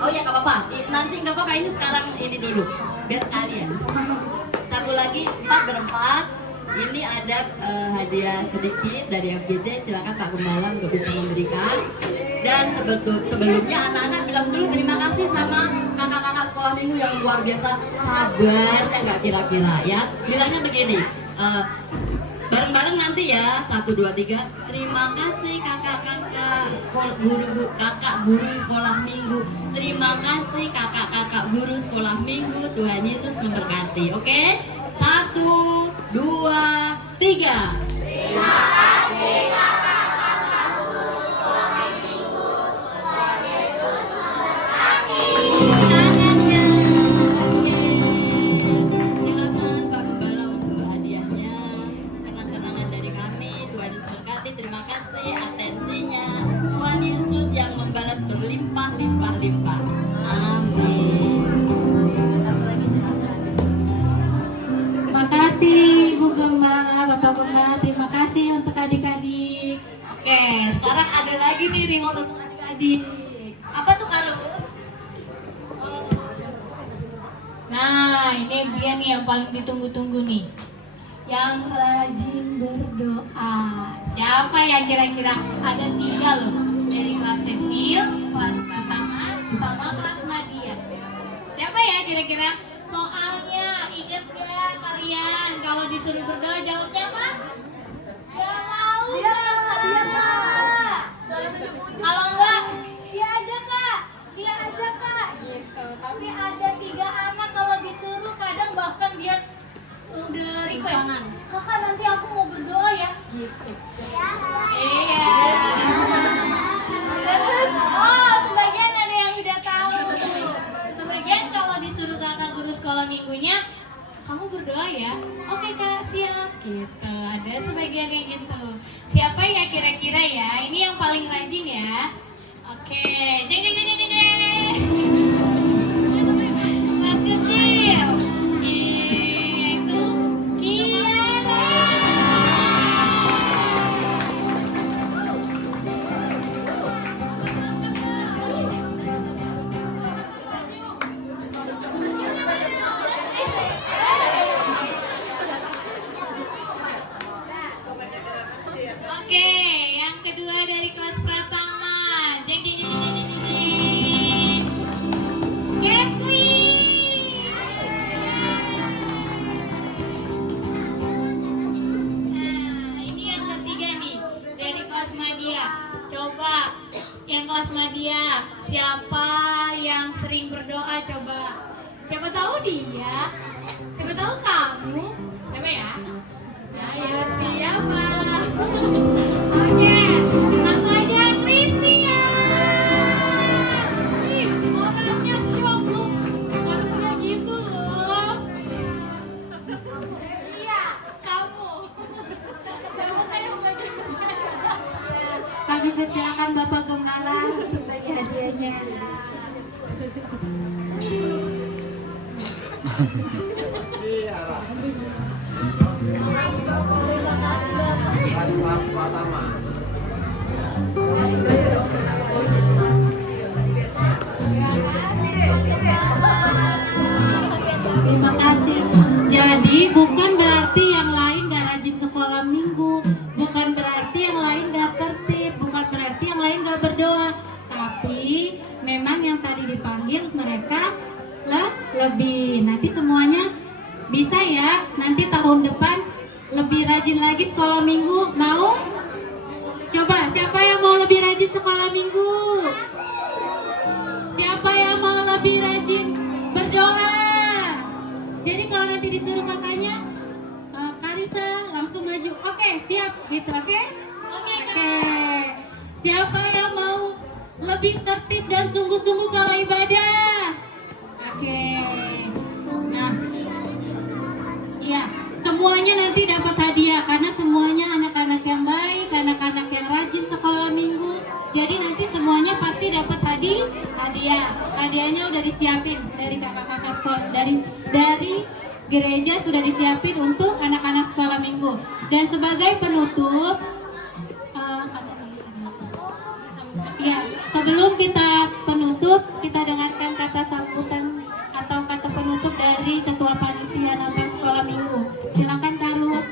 Oh ya nggak apa-apa. Nanti nggak apa-apa, ini sekarang ini dulu. Biar sekalian. Satu lagi 4 berempat. Ini ada hadiah sedikit dari FGC. Silakan Pak Gembala untuk bisa memberikan. Dan sebelumnya anak-anak bilang dulu terima kasih sama kakak-kakak sekolah minggu yang luar biasa sabarnya nggak kira-kira ya. Bilangnya begini. Bareng-bareng nanti ya. 1, 2, 3. Terima kasih kakak-kakak kakak guru sekolah minggu. Terima kasih kakak-kakak guru sekolah minggu. Tuhan Yesus memberkati. Oke? 1, 2, 3. Tangannya. Silakan Pak Gembala untuk hadiahnya. Kenang-kenangan dari kami. Tuhan Yesus berkati. Terima kasih atensinya. Tuhan Yesus yang membalas berlimpah-limpah-limpah. Amin. Satu lagi silakan. Terima kasih Ibu Gembala, Bapak Gembala. Terima kasih untuk adik-adik. Oke, sekarang ada lagi nih reward untuk adik-adik. Apa tuh Kak Ruth? Nah, ini dia nih yang paling ditunggu-tunggu nih. Yang rajin berdoa. Siapa ya kira-kira? Ada 3 loh. Dari kelas kecil, kelas pertama, sama kelas media. Siapa ya kira-kira? Soalnya inget gak kalian kalau disuruh berdoa jawabnya apa? Gak mau. Dia Kak. Kalau enggak, dia aja kak. Gitu. Tapi ada 3 anak kalau disuruh kadang bahkan dia udah request. Kakak nanti aku mau berdoa ya. Gitu. Iya. Terus, sebagian ada yang udah tahu. Sebagian kalau disuruh kakak guru sekolah minggunya, kamu berdoa ya. Oke kak, siap. Gitu. Ada sebagian yang gitu. Siapa ya kira-kira ya? Ini yang paling rajin ya. Oke, jeng jeng jeng jeng jeng. Kelas kecil, yaitu Kiara. Oke, yang kedua dari kelas Pratama. Jeng jeng jeng jeng jeng jeng. Kathleen. Nah, ini yang ketiga nih dari kelas media. Coba yang kelas media, siapa yang sering berdoa coba? Siapa tahu dia? Siapa tahu kamu? Siapa ya? Ayo siapa? Oke, langsung aja Kristia. Ih, orangnya shock lu. Harusnya gitu loh. Iya, kamu. Kami persilakan Bapak Gembala untuk bagi hadiahnya. Kelas pertama. Terima kasih. Jadi bukan berarti yang lain gak rajin sekolah minggu, bukan berarti yang lain gak tertib, bukan berarti yang lain gak berdoa. Tapi memang yang tadi dipanggil mereka lebih. Nanti semuanya bisa ya. Nanti tahun depan lebih rajin lagi sekolah minggu. Mau? Coba siapa yang mau lebih rajin sekolah minggu? Siapa yang mau lebih rajin berdoa? Jadi kalau nanti disuruh kakaknya, Karisa langsung maju. Oke, siap gitu, oke? Oke. Siapa yang mau lebih tertib dan sungguh-sungguh kalau ibadah? Oke. Nah, iya. Semuanya nanti dapat hadiah karena semuanya anak-anak yang baik, anak-anak yang rajin sekolah minggu. Jadi nanti semuanya pasti dapat hadiah. Hadiahnya udah disiapin dari kakak-kakak sekolah, dari gereja sudah disiapin untuk anak-anak sekolah minggu. Dan sebagai penutup, ya sebelum kita penutup, kita dengarkan kata sambutan atau kata penutup dari Ketua Panitia Natal Sekolah Minggu. Silakan Kak Ruth.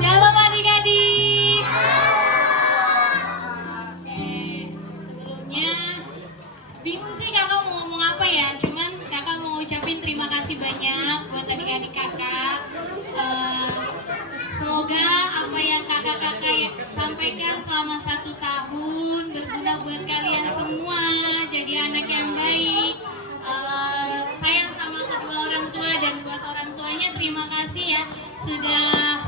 Shalom adik-adik. Oke, sebelum kakak-kakak sampaikan selama 1 tahun berguna buat kalian semua, jadi anak yang baik, sayang sama kedua orang tua, dan buat orang tuanya terima kasih ya sudah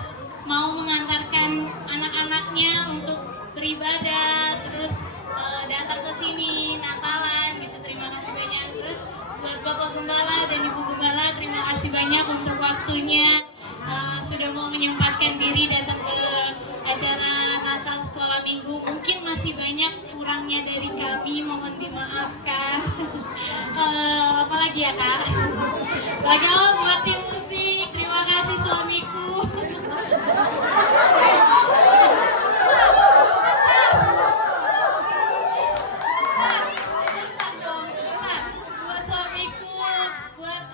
mau mengantarkan anak-anaknya untuk beribadah, terus datang ke sini Natalan gitu. Terima kasih banyak. Terus buat Bapak Gembala dan Ibu Gembala terima kasih banyak untuk waktunya, sudah mau menyempatkan diri datang ke acara Natal Sekolah Minggu. Mungkin masih banyak kurangnya dari kami, mohon dimaafkan. Apalagi ya Kak? Apalagi buat tim musik, terima kasih suamiku. Buat suamiku, buat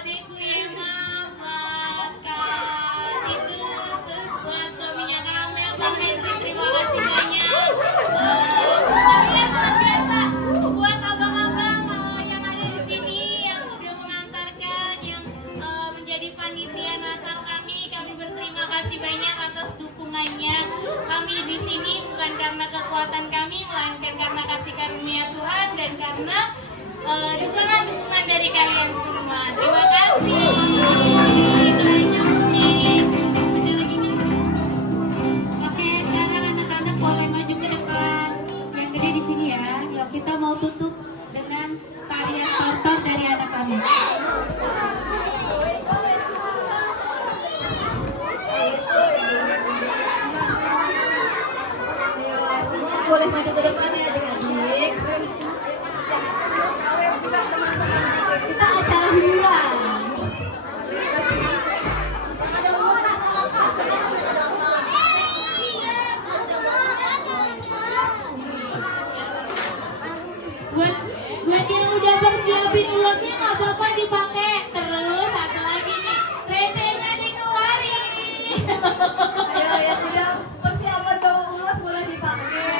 adikku Yema, buat Kak Titus, terus buat suaminya Kamel, Bang Henry, terima kasih banyak. Kalian luar biasa, buat abang-abang yang ada di sini, yang sudah mengantarkan, yang menjadi panitia Natal kami berterima kasih banyak atas dukungannya. Kami di sini bukan karena kekuatan kami, melainkan karena kasih karunia Tuhan dan karena dukungan dari kalian semua. Terima kasih. Itu aja mungkin. Ada lagi kan? Oke, sekarang anak-anak boleh maju ke depan. Yang gede di sini ya. Yuk kita mau tutup dengan tarian tortor dari anak-anak. Boleh maju ke depan ya adik-adik. Kita acara hiburan. Buat yang udah persiapin ulasnya nggak apa-apa dipakai. Terus satu lagi nih, recehnya dikeluarin. Ayo yang udah persiapan bawa ulas boleh dipakai.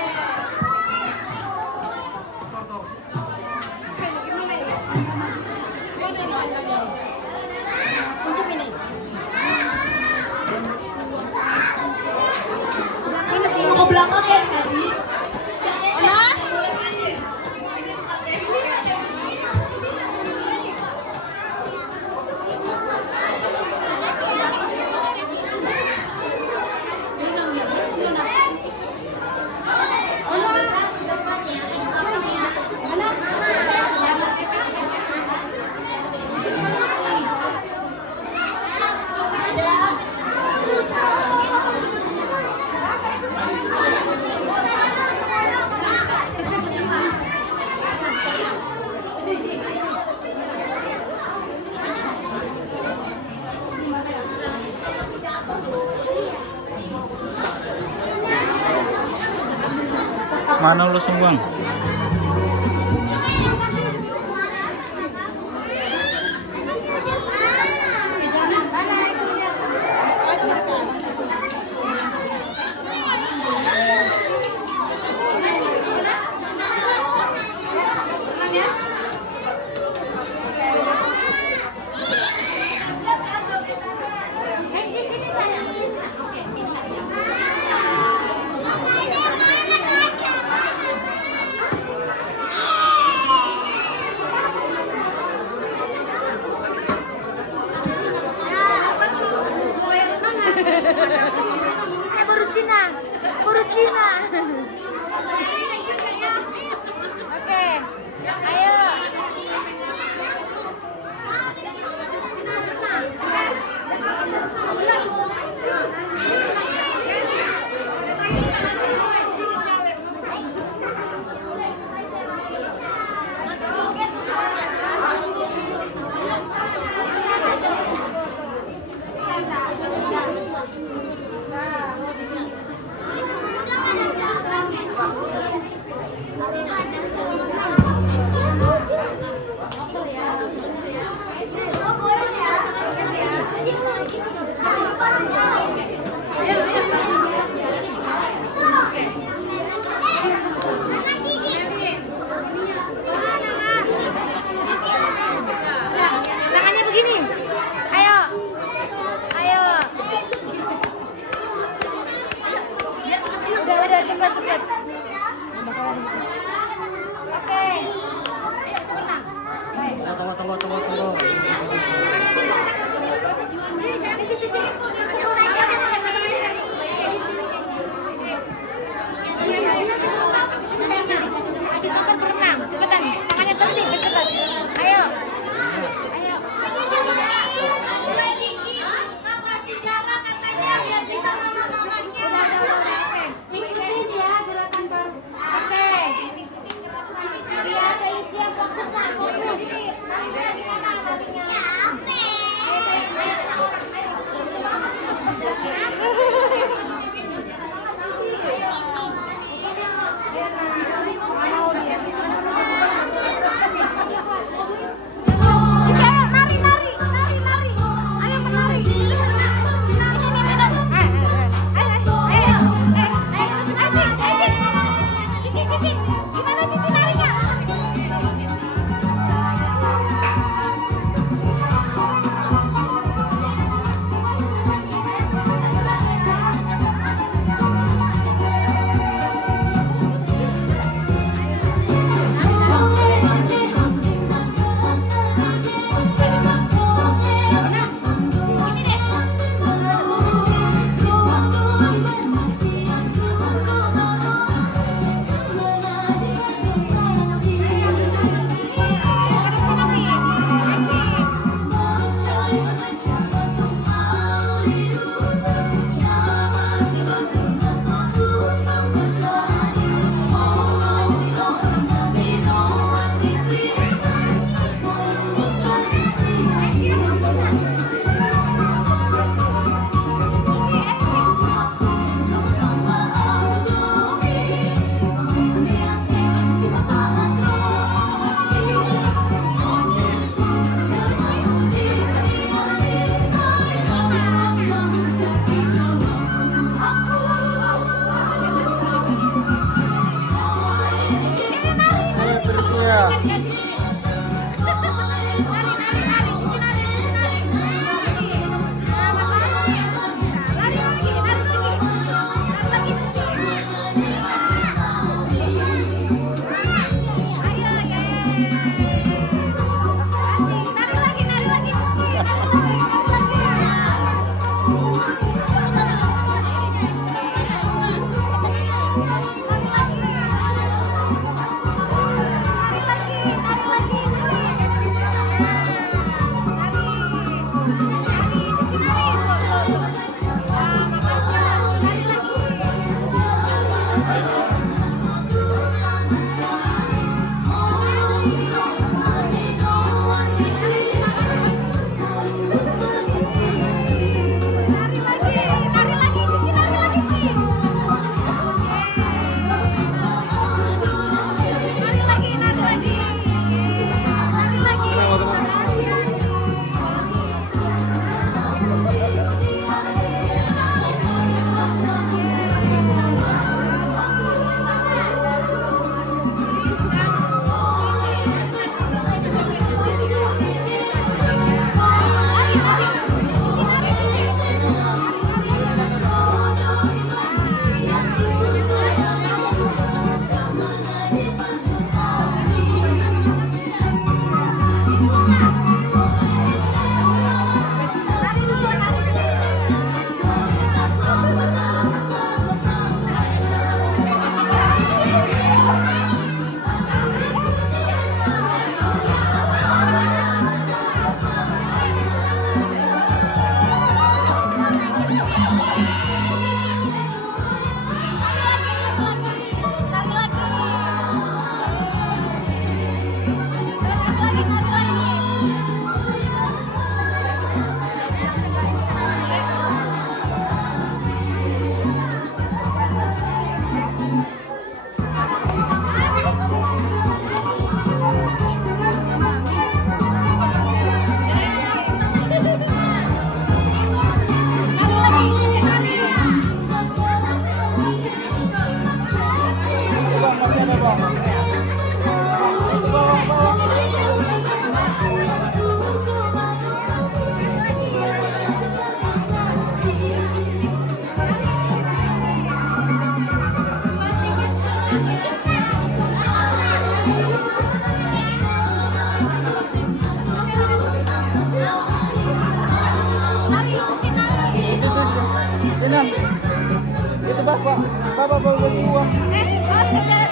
Ke belakang ya tadi. Jangan boleh hadir. Ini bukan teknik ya. Mana lu sumbang? Tunggu. Habis nonton berenang, cepetan. Tangannya tertib, cepetan. Ayo. Ikutin ya gerakan terus. Oke. Biar Keisha fokus. Lari lagi. Inan. Itu bapak. Bapak bawa uang. Mas kejar.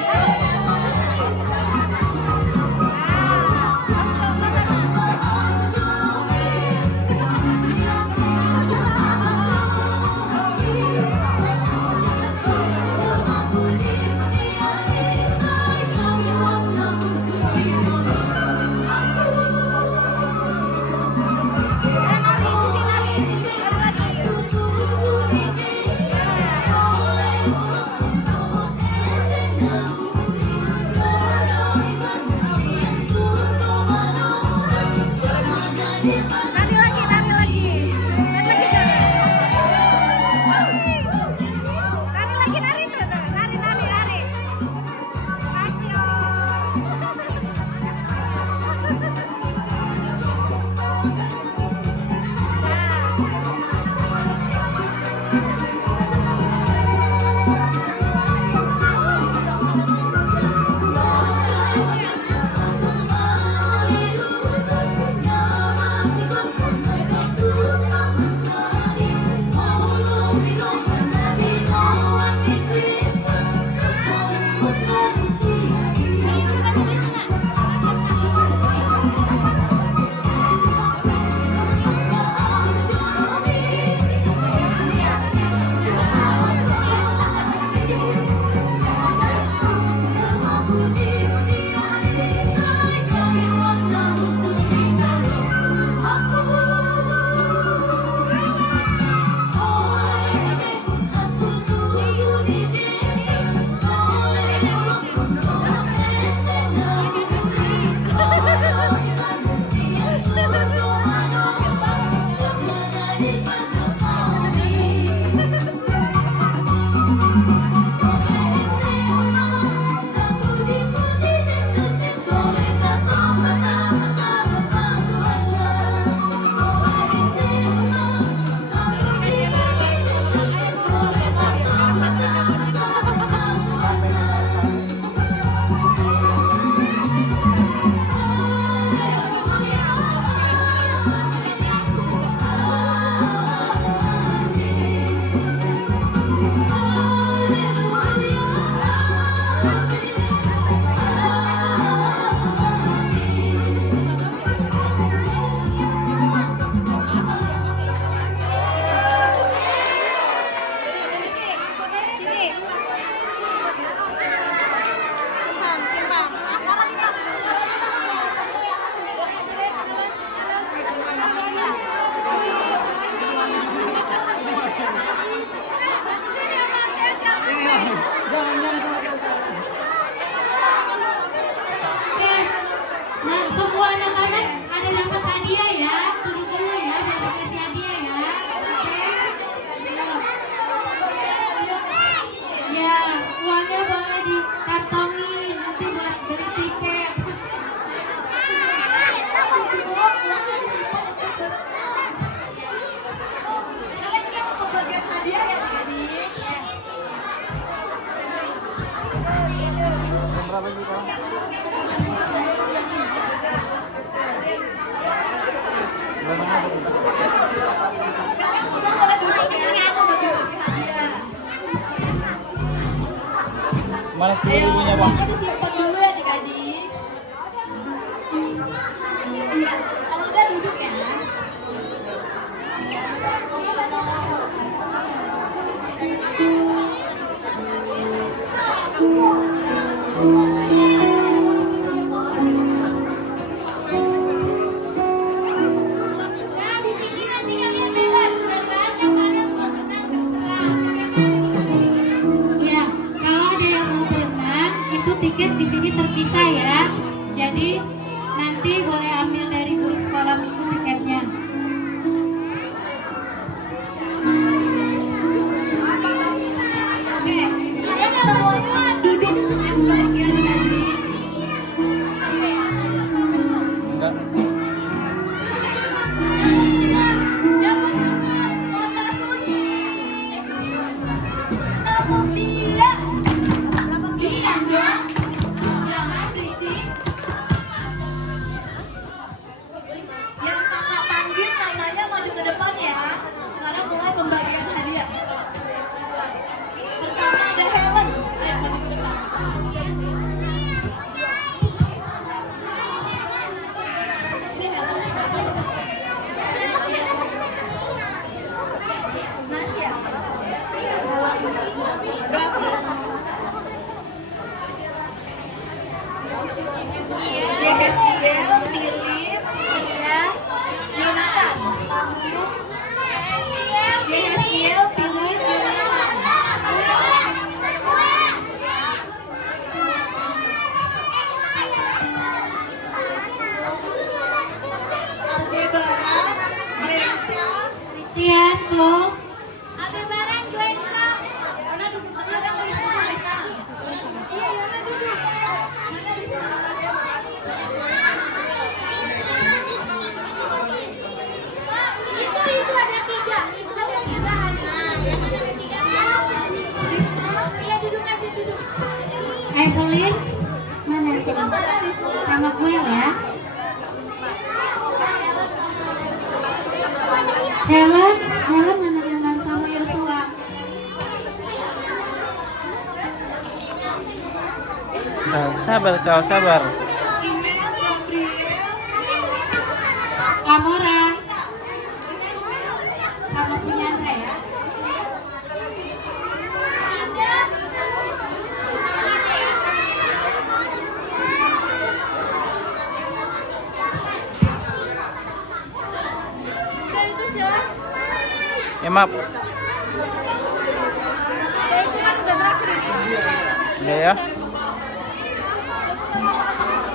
Nah, semua anak-anak ada dapat hadiah ya. Tunggu dulu ya, biar dikasih hadiah ya. Ya, uangnya boleh dikantongin nanti buat beli tiket. Pembagian hadiah ya adik-adik. Berapa sih kamu? Sekarang semua boleh duduk ya, kita mau bagi-bagi hadiah. Mana Ayo, 10.000-nya bang? uangnya disimpan dulu ya adik-adik. Ya, kalau udah duduk ya. Nah, di sini nanti kalian bebas berenang yang mana mau berenang terserah. Ya, kalau ada yang mau berenang, itu tiket di sini terpisah ya. Jadi nanti boleh ambil dari guru sekolah minggu tiketnya. Oke, sekarang semuanya duduk yang baik ya adik-adik. Enggak. Kota sunyi. Tepuk dia. Diam dong. Jangan berisik. Yang kakak panggil namanya maju ke depan ya. Sekarang mulai pembagian hadiah. Evelyn, mana? Sama gue ya. Helen mana Helen sama Yosua. Sabar kau, sabar. Amora sama punya Andra ya. Maaf. Udah ya.